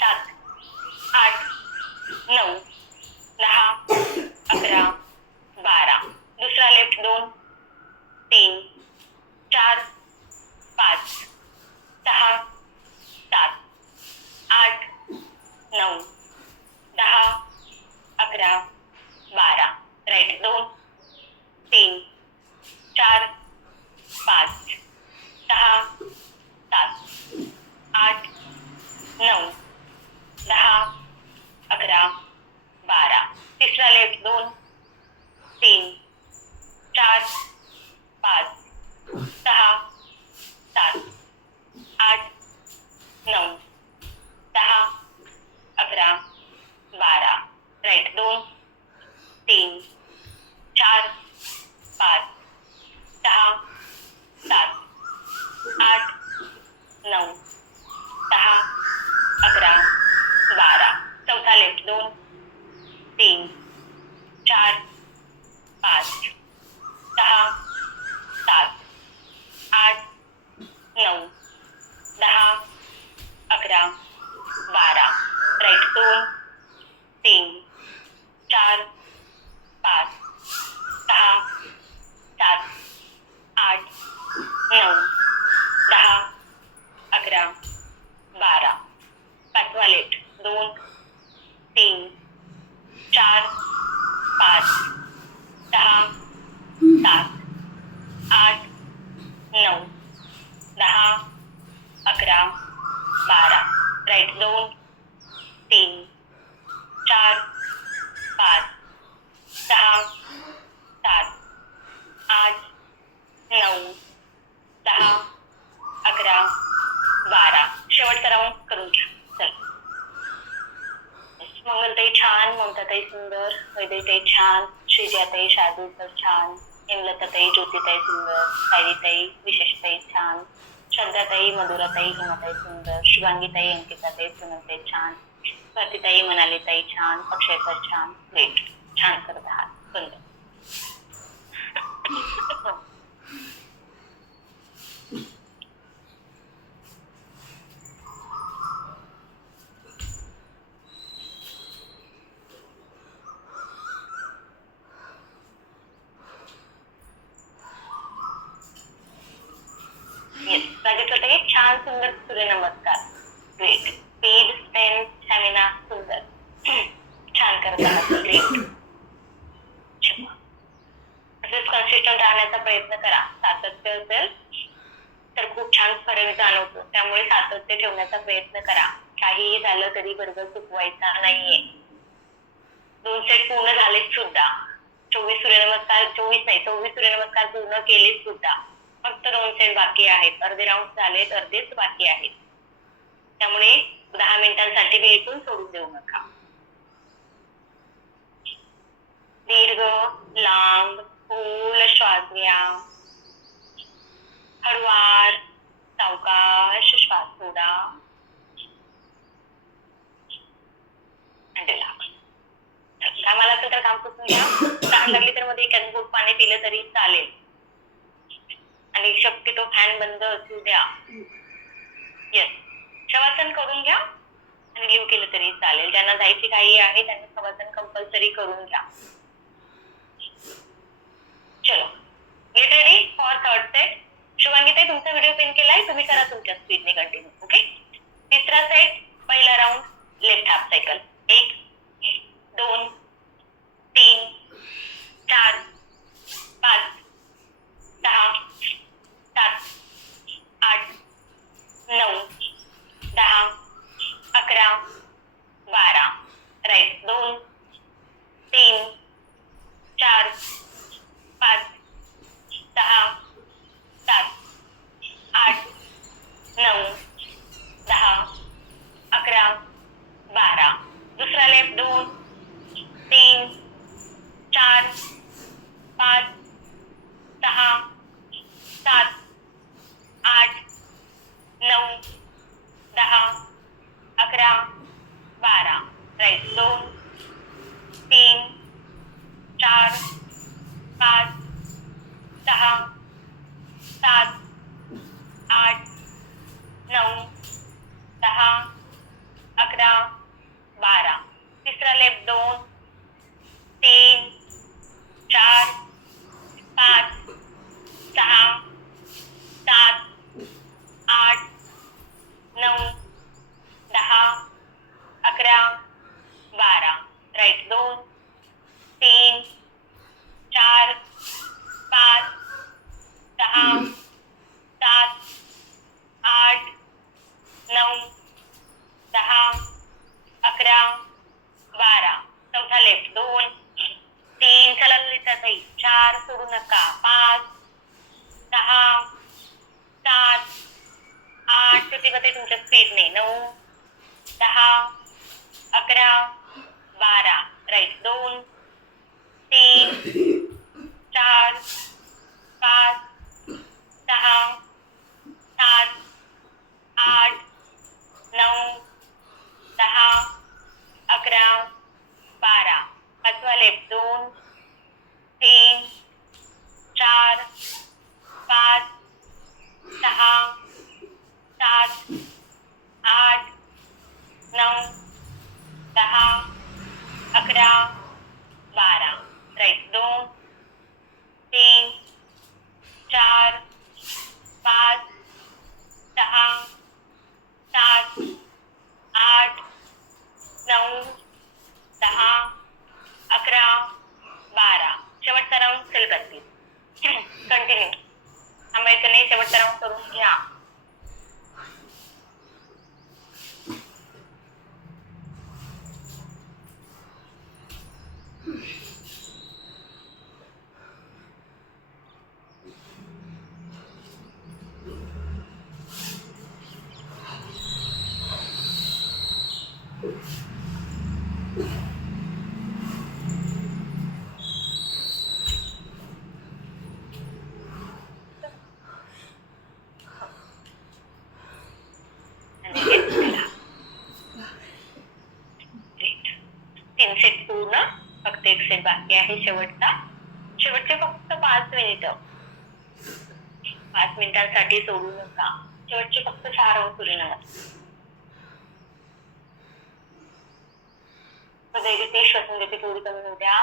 7 8 9 10 11 12. दुसरा लेफ्ट 2 3 4 5 6 7 8 9 10 11 12. राईट 2 3 4 5 6 7 8 9 10 11 12. तिसरा लेफ्ट 2 3 4 5 6 7 8 9 10 11 12. राईट 2 3 4 5 6 7 8 9 10 11 12. चौथा लेफ्ट 2 3 4 5 6 7 8 9 10 11 12. राईट 2 3 4 5 6 7 8 9 10 11 12. पाचवा लेफ्ट 2 3 4 5 6 7 8 9 10 11 12. राईट 2 3 4 5 6 7 8 9 10 11 12. शेवटचा राऊंड करून घ्या. चल मंगलताई छान, ममताताई सुंदर, वैदेताई छान, श्रीजाताई शादू सर छान, हेमलताताई ज्योतिताई सुंदर, सायलीताई विशेषताई छान, श्रद्धाताई मधुराताई हिमाताई सुंदर, शुभांगीताई अंकिताताई सुनताई छान, स्वातीताई मनालीताई छान, अक्षय सर छान. ग्रेट, छान करत आहात. सुंदर. राजेश्वरताई छान सुंदर सूर्यनमस्कार. ग्रेट. स्पीड स्ट्रेंथ स्टॅमिना सुंदर. छान करत आहात. ग्रेट. तसेच कन्सिस्टंट राहण्याचा प्रयत्न करा. सातत्य असेल तर खूप छान फरक जाणवतो. त्यामुळे सातत्य ठेवण्याचा प्रयत्न करा. काहीही झालं तरी वर्ग चुकवायचा नाहीये. 2 सेट पूर्ण झालेत सुद्धा. 24 सूर्यनमस्कार पूर्ण केलेत सुद्धा. फक्त 2 सेट बाकी आहेत. अर्धे राऊंड झालेत, अर्धेच बाकी आहेत. त्यामुळे 10 मिनिटांसाठी बिलकुल सोडून देऊ नका. दीर्घ लांब खोल श्वास घ्या. हळूवार सावकाश श्वास सोडा. घाम आला तर घाम पुसून घ्या. तहान लागली तर मध्ये 1 घोट पाणी पिलं तरी चालेल. आणि शक्यतो फॅन बंद असू द्या. येस, शवासन करून घ्या आणि लिव्ह केलं तरी चालेल. ज्यांना जायची काही आहे त्यांनी शवासन कंपल्सरी करून घ्या. चलो, get ready for third set. Shubhangi ताई, तुमचा व्हिडिओ पिन केलाय, तुम्ही करा तुमच्या स्पीडने कंटिन्यू. ओके. तिसरा सेट, पहिला round left half cycle. 1 2 3 4 5 6 7 8 9 10 11 12. Right. 2 3 4 5 6 7 8 9 10 11 12. दुसरा लेफ्ट. 2 3 4 5 6 7 8 9 10 11 12. राईट. 2 3 4 5 6 7 8 9 10 11 12. तिसरा लेफ्ट. 2 3 4 5 6 7 8 9 10 11 12. राईट. 2 3 4 5 6 7 8 9 10 11 12. चौथा लेफ्ट. 2 3 चला ललिता ताई. 4 सोडू नका. 5 6 7 8 प्रतिभा ताई तुमच्या स्पीडने. 9 10 11 12. राईट. 2 3 4 5 6 7 8 9 10 11 12. पाचवा लेफ्ट. 2 3 4 5 6 7 8 9 10 11 12. राईट. 2 3 4 5 6 7 8 9 10 11 12. शेवटचा राऊंड सेल करतील. कंटिन्यू, थांबायचं नाही. शेवटचा राऊंड करून घ्या. तीन सेट पूर्ण, फक्त एक सेट बाकी आहे शेवटचा. शेवटचे फक्त 5 मिनिटं. 5 मिनिटांसाठी सोडू नका. शेवटचे फक्त 6 राऊंड सूर्यनमस्कार. हृदयगती श्वसनगती थोडी कमी होऊ द्या.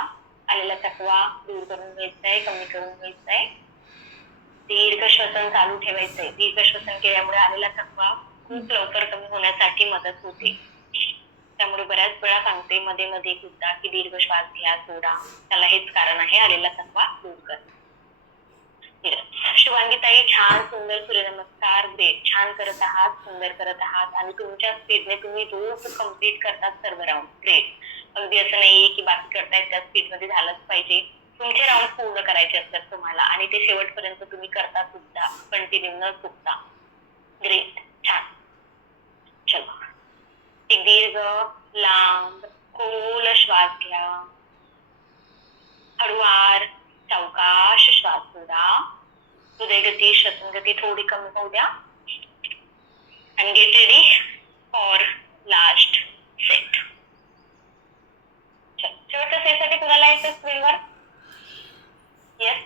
आलेला थकवा दूर करून घ्यायचाय, कमी करून घ्यायचाय. दीर्घ श्वसन चालू ठेवायचंय. दीर्घ श्वसन केल्यामुळे आलेला थकवा खूप लवकर कमी होण्यासाठी मदत होते. त्यामुळे बऱ्याच वेळा सांगते मध्ये मध्ये सुद्धा की दीर्घ श्वास घ्या, सोडा. त्याला हेच कारण आहे, आलेला थकवा दूर करणे. शुभांगी ताई, छान सुंदर सूर्यनमस्कार. ग्रेट. छान करत आहात, सुंदर करत आहात आणि तुमच्या स्पीडने तुम्ही रोज कम्प्लीट करतात सर्व राऊंड. ग्रेट. अगदी असं नाहीये की बाकी करतायत त्या स्पीड मध्ये झालंच पाहिजे. तुमचे राऊंड पूर्ण करायचे असतात तुम्हाला आणि ते शेवटपर्यंत तुम्ही करता सुद्धा, कंटिन्यू न चुकता. ग्रेट. छान. चलो, एक दीर्घ लांब खोल श्वास घ्या. हळूवार सावकाश श्वास सोडा. हृदयगती श्वसनगती थोडी कमी होऊ द्या आणि get ready for last set. शेवटच्या सेट साठी कुणाला यायचं स्क्रीनवर? येस.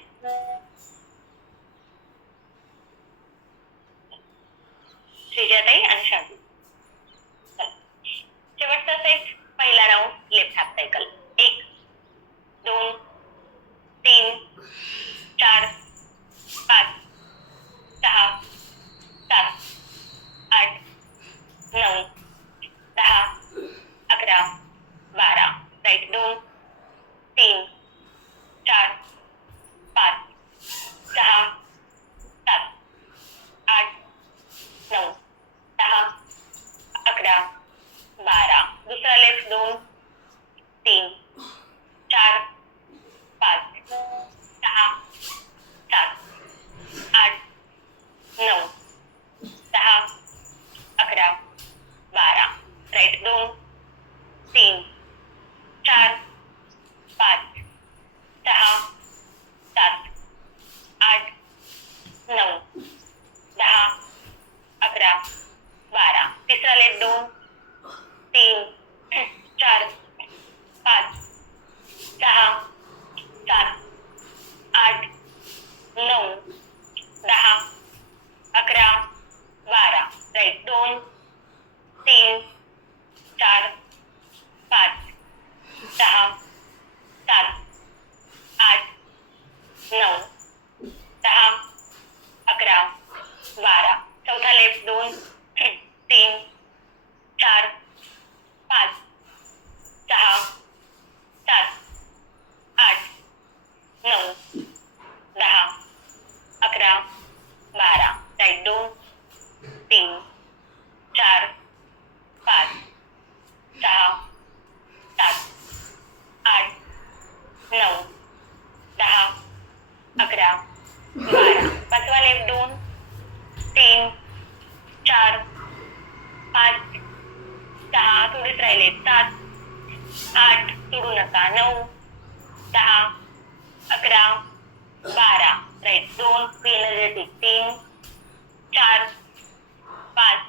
12. दुसरा लेफ्ट 2 3 4 5 6 7 8 9 10 11 12. राईट 2 3 4 5 6 7 8 9 10 11 12. तिसरा लेफ्ट 2 3 4 5 6 7 8 9 10 11 12. राईट 2 3 4 5 6 7 8 9 10 11 12. चौथा लेफ्ट 2 3 4 5 6 7 8 9 10 11 12. राईट 2 3 4 5 6 7 8 9 10 11 12. पाचवा लेफ्ट 2 3 4 5 6. थोडेच राहिले 7 8. सोडू नका 9 10 11 12. राईट 2 3 3 4 5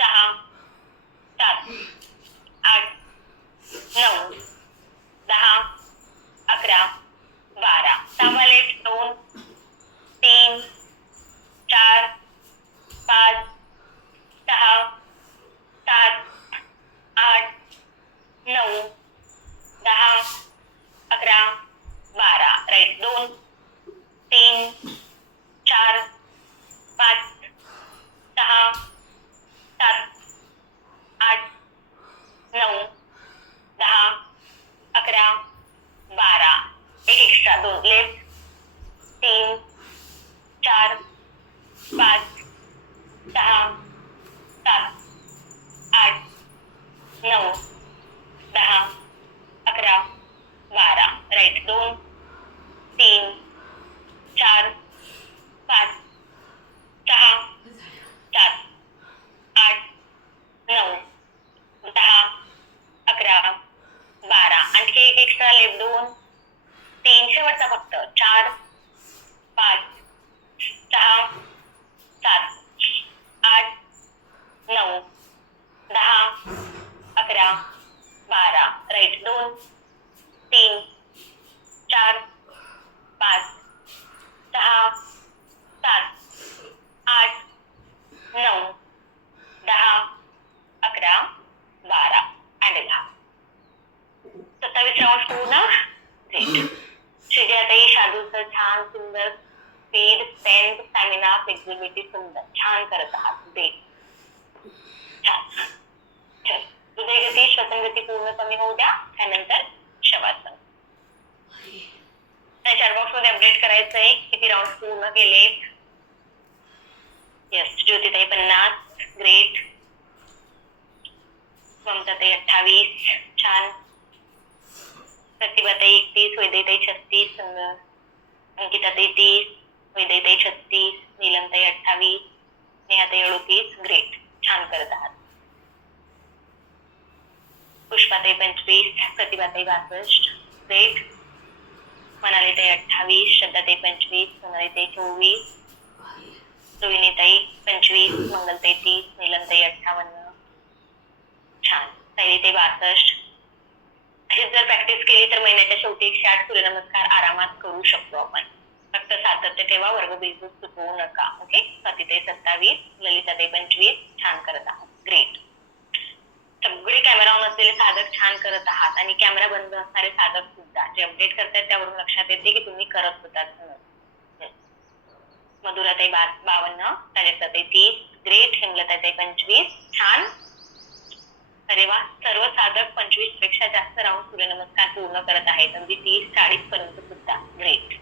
6 7 8 9 10 11 12. सहावा लेफ्ट 2 3 4 5 6 7 8 9 10 11 12. राईट 2 3 4 5 6 7 8 9 10 11 12. एक एक्स्ट्रा 2 लेफ्ट 3 4 5 6 7 8 9 10 11 12. राईट 2 3 4 5 6 7 8 9 10 11 12. आणखी एक एक्स्ट्रा लेफ्ट 2 3. शेवटचा फक्त 4 5 6 7 8 9 10 11 12. राईट 2 3 4 5 6 7 8 9 10 11 12. आणि 10. 27 राऊंड पूर्ण. ग्रेट. श्रीजाताई शादूचं छान सुंदर स्पीड स्ट्रेंथ स्टॅमिना फ्लेक्झिबिलिटी सुंदर छान करत आहात. ग्रेट. छान. चल हृदयगती श्वसनगती पूर्ण कमी होऊ द्या. त्यानंतर शवासन. चॅट बॉक्स मध्ये अपडेट करायचंय किती राऊंड पूर्ण केले. यस. ज्योतिताई 50. ग्रेट. ममताताई 28. छान. प्रतिभाताई 31. वैदेताई 36. सुंदर. अंकिताताई 30. वैदेताई 36. नीलमताई 28. नेहाताई 38. ग्रेट. छान करत आहात. पुष्पाताई 25. प्रतिभाताई 62. ग्रेट. मनालीताई 28. श्रद्धाताई 25. सोनालीताई 24. रोहिणीताई 25. मंगलताई 30. नीलमताई 58. छान. सायलीताई 62. अशीच जर प्रॅक्टिस केली तर महिन्याच्या शेवटी 108 सूर्यनमस्कार आरामात करू शकतो आपण. फक्त सातत्य ठेवा. वर्ग बेसिस चुकवू नका. ओके. स्वातीताई 27. ललिताताई 25. छान करत आहात. ग्रेट. सगळे कॅमेरा ऑन असलेले साधक छान करत आहात आणि कॅमेरा बंद असणारे साधक सुद्धा जे अपडेट करतायत त्यावरून लक्षात येते की तुम्ही करत होतात म्हणून. मधुराताई 52. राजक्ताताई 30. ग्रेट. हेमलताताई 25. छान. अरे वा. सर्व साधक 25 पेक्षा जास्त राऊंड सूर्यनमस्कार पूर्ण करत आहेत. अगदी 30-40 पर्यंत सुद्धा. ग्रेट.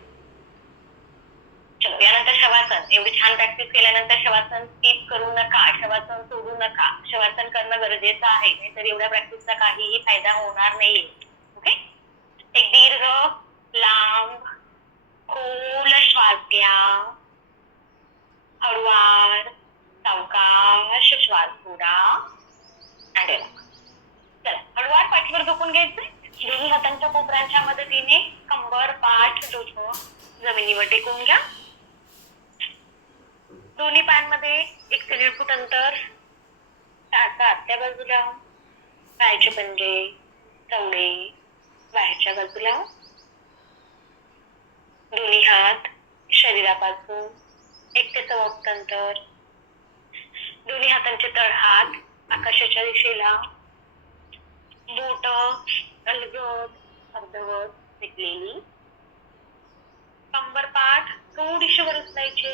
चलो, यानंतर शवासन. एवढी छान प्रॅक्टिस केल्यानंतर शवासन स्किप करू नका, शवासन सोडू नका. शवासन करणं गरजेचं आहे, नाहीतर एवढ्या प्रॅक्टिसचा काहीही फायदा होणार नाहीये. ओके. एक दीर्घ, लांब, खोल श्वास घ्या. हळूवार, सावकाश श्वास सोडा. आणि relax. चला, हळूवार पाठीवर झोपून घ्यायचंय. दोन्ही हातांच्या कोपरांच्या मदतीने कंबर, पाठ, डोकं जमिनीवर टेकवून घ्या. दोन्ही पायांमध्ये 1 ते 1.5 फूट अंतर. टाचा आतल्या बाजूला, पायाचे पंजे, चवडे बाहेरच्या बाजूला. दोन्ही हात शरीरापासून 1 ते 1.25 फूट अंतर. दोन्ही हातांचे तळहात आकाशाच्या दिशेला. बोट अलगद अर्धवट टेकलेली. कंबर, पाठ थोडीशी वर उचलायचे.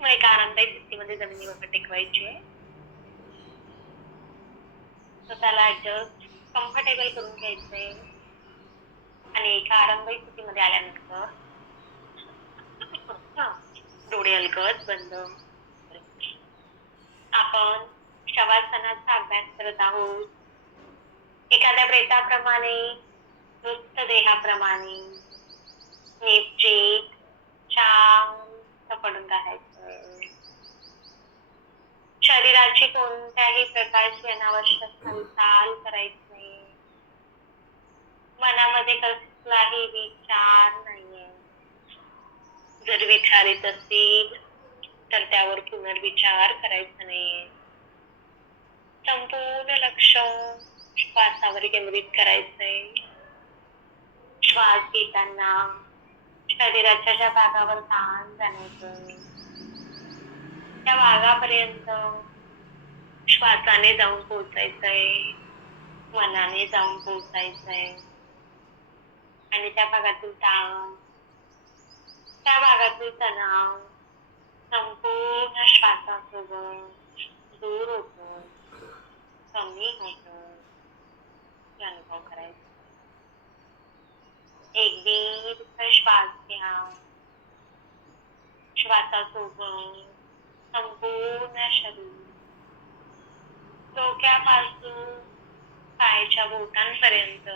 मग एका आरामदायी स्थितीमध्ये जमिनीवर टेकवायचे. स्वतःला ऍडजस्ट कम्फर्टेबल करून घ्यायचे. आणि एका आरामदायी स्थितीमध्ये आल्यानंतर डोळे अलगद बंद. आपण शवासनाचा अभ्यास करत आहोत. एखाद्या प्रेताप्रमाणे, मृतदेहाप्रमाणे निश्चित शांत पडून राहायचं. शरीराची कोणत्याही प्रकारची अनावश्यक हालचाल करायची नाही. मनामध्ये कसलाही विचार नाहीये. जर विचार येत असतील तर त्यावर पुनर्विचार करायचा नाही. संपूर्ण लक्ष श्वासावर केंद्रित करायचंय. श्वास घेताना शरीराच्या ज्या भागावर ताण जाणवतोय त्या भागापर्यंत श्वासाने जाऊन पोहोचायचंय, मनाने जाऊन पोहोचायचंय. आणि त्या भागातील ताण, त्या भागातील तणाव संपूर्ण श्वासासोबत दूर होतो, कमी होतो, हे अनुभव करायचा. एक दीर्घ श्वास घ्या. श्वासासोबत संपूर्ण शरीर डोक्यापासून पायाच्या बोटांपर्यंत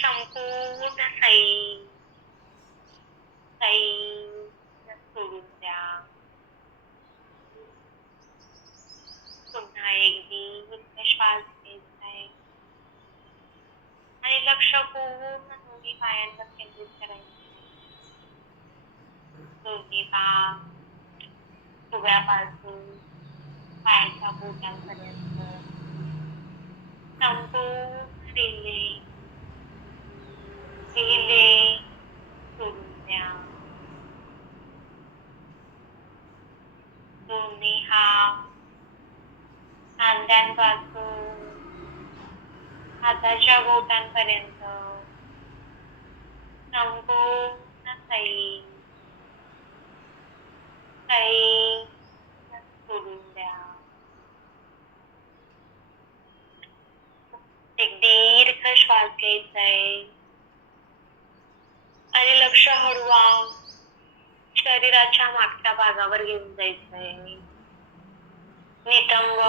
संपूर्ण शरीर सोडून द्या. पुन्हा एक दीर्घ श्वास घ्यायचा आणि लक्ष पूर्ण दोन्ही पायांवर केंद्रित करायचे. दोन्ही पाय उभ्यापासून पायाच्या बोटांपर्यंत संपूर्ण रिले सोडून द्या. दोन्ही हात खांद्यांपासून हाताच्या बोटांपर्यंत संपूर्ण सोडून द्या. एक दीर्घ श्वास घ्यायचा आहे आणि लक्ष हळूवार शरीराच्या मागच्या भागावर घेऊन जायचंय. नितंब,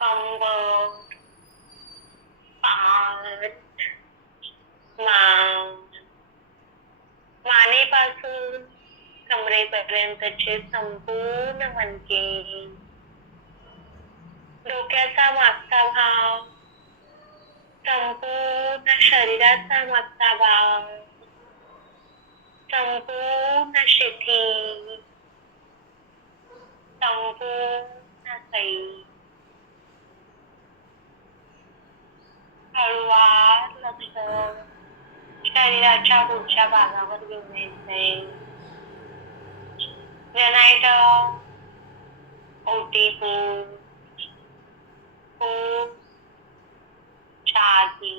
कंबर, पाठ, मान, मानेपासून कमरेपर्यंतचे संपूर्ण मणके, डोक्याचा मागचा भाग, संपूर्ण शरीराचा मागचा भाग, संपूर्ण शिथिल, संपूर्ण सैल. हळूवार लक्ष शरीराच्या पुढच्या भागावर घेऊन यायचंय. जनाईट ओटीपोट, पोट, छाती,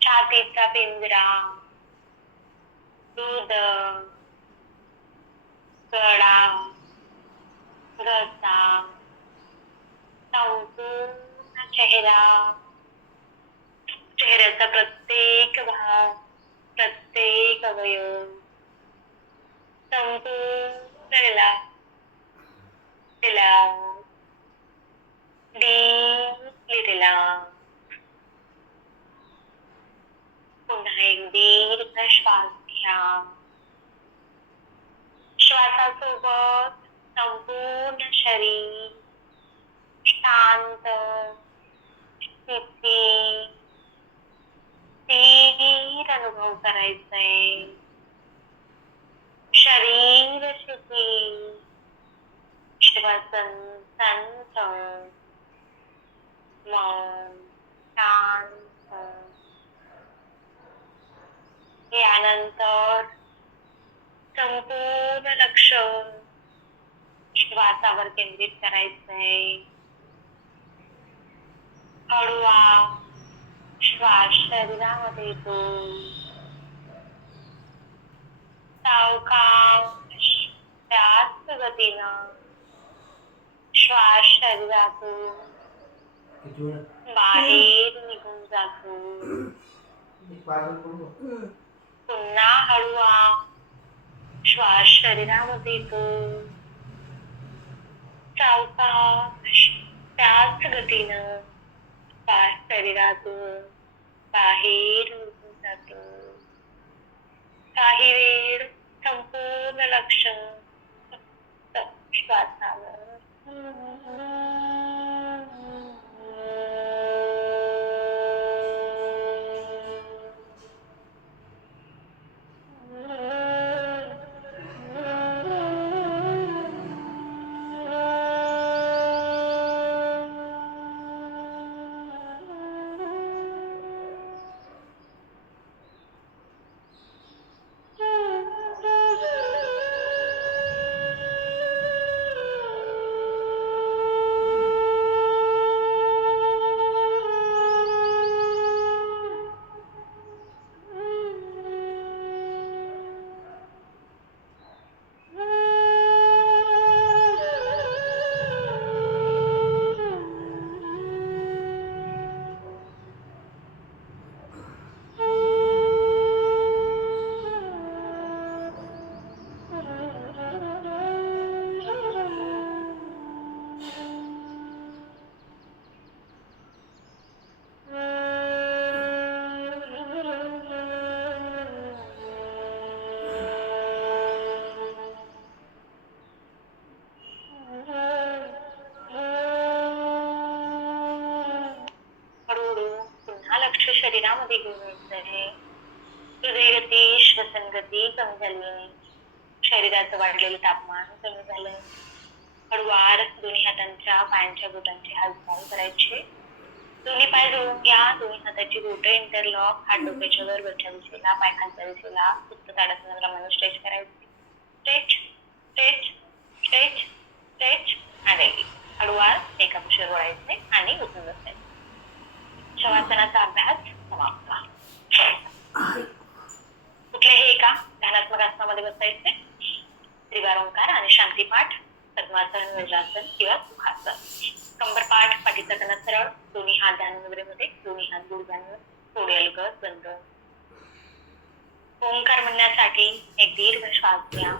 छातीचा पिंजरा, हृदय, गळा, घसा, संपूर्ण चेहरा, चेहऱ्याचा प्रत्येक भाग प्रत्येक अवयव संपूर्ण रिलॅक्स डीपली रिलॅक्स. पुन्हा एक दीर्घ श्वास घ्या. श्वासासोबत संपूर्ण शरीर शांत स्थिती स्थिर अनुभव करायचंय. शरीर शिथिल श्वसन संथ मन शांत. यानंतर संपूर्ण लक्ष श्वासावर केंद्रित करायचंय. हळूवा श्वास शरीरामध्ये येतो. सावकाश त्याच गतीनं श्वास शरीरातून बाहेर निघून जातो. पुन्हा हळूवा श्वास शरीरामध्ये येतो. सावकाश त्याच गतीनं श्वास शरीरातून बाहेर निघून जातो. काही वेळ संपूर्ण लक्ष फक्त श्वासावर. लक्ष शरीरामध्ये घेऊन यायचंय. हृदयगती श्वसन गती कमी झाली. शरीराचं वाढलेलं तापमान कमी झालं. हळूवार दोन्ही हातांच्या पायांच्या बोटांची हालचाल करायची. दोन्ही पाय जोडून घ्या. दोन्ही हाताची बोटं इंटरलॉक. हात डोक्याच्या वर वरच्या दिशेला, पाय खालच्या दिशेला फक्त ताडासनाप्रमाणे स्ट्रेच करायचे. स्ट्रेच स्ट्रेच स्ट्रेच स्ट्रेच आणि हळूवार एका कुशीवर वळायचे आणि उठून बसायचे. शवासनाचा अभ्यास समाप्त. कुठल्याही एका ध्यानात्मक आसनामध्ये बसायचे. त्रिवार ओंकार आणि शांतीपाठ, पद्मासन, वज्रासन किंवा सुखासन. कंबरपाठ, पाठीचा कणा सरळ, दोन्ही हात ध्यान मुद्रेमध्ये, दोन्ही हात गुडघ्यांवर, थोडे अलगद बंद. ओंकार म्हणण्यासाठी एक दीर्घ श्वास घ्या.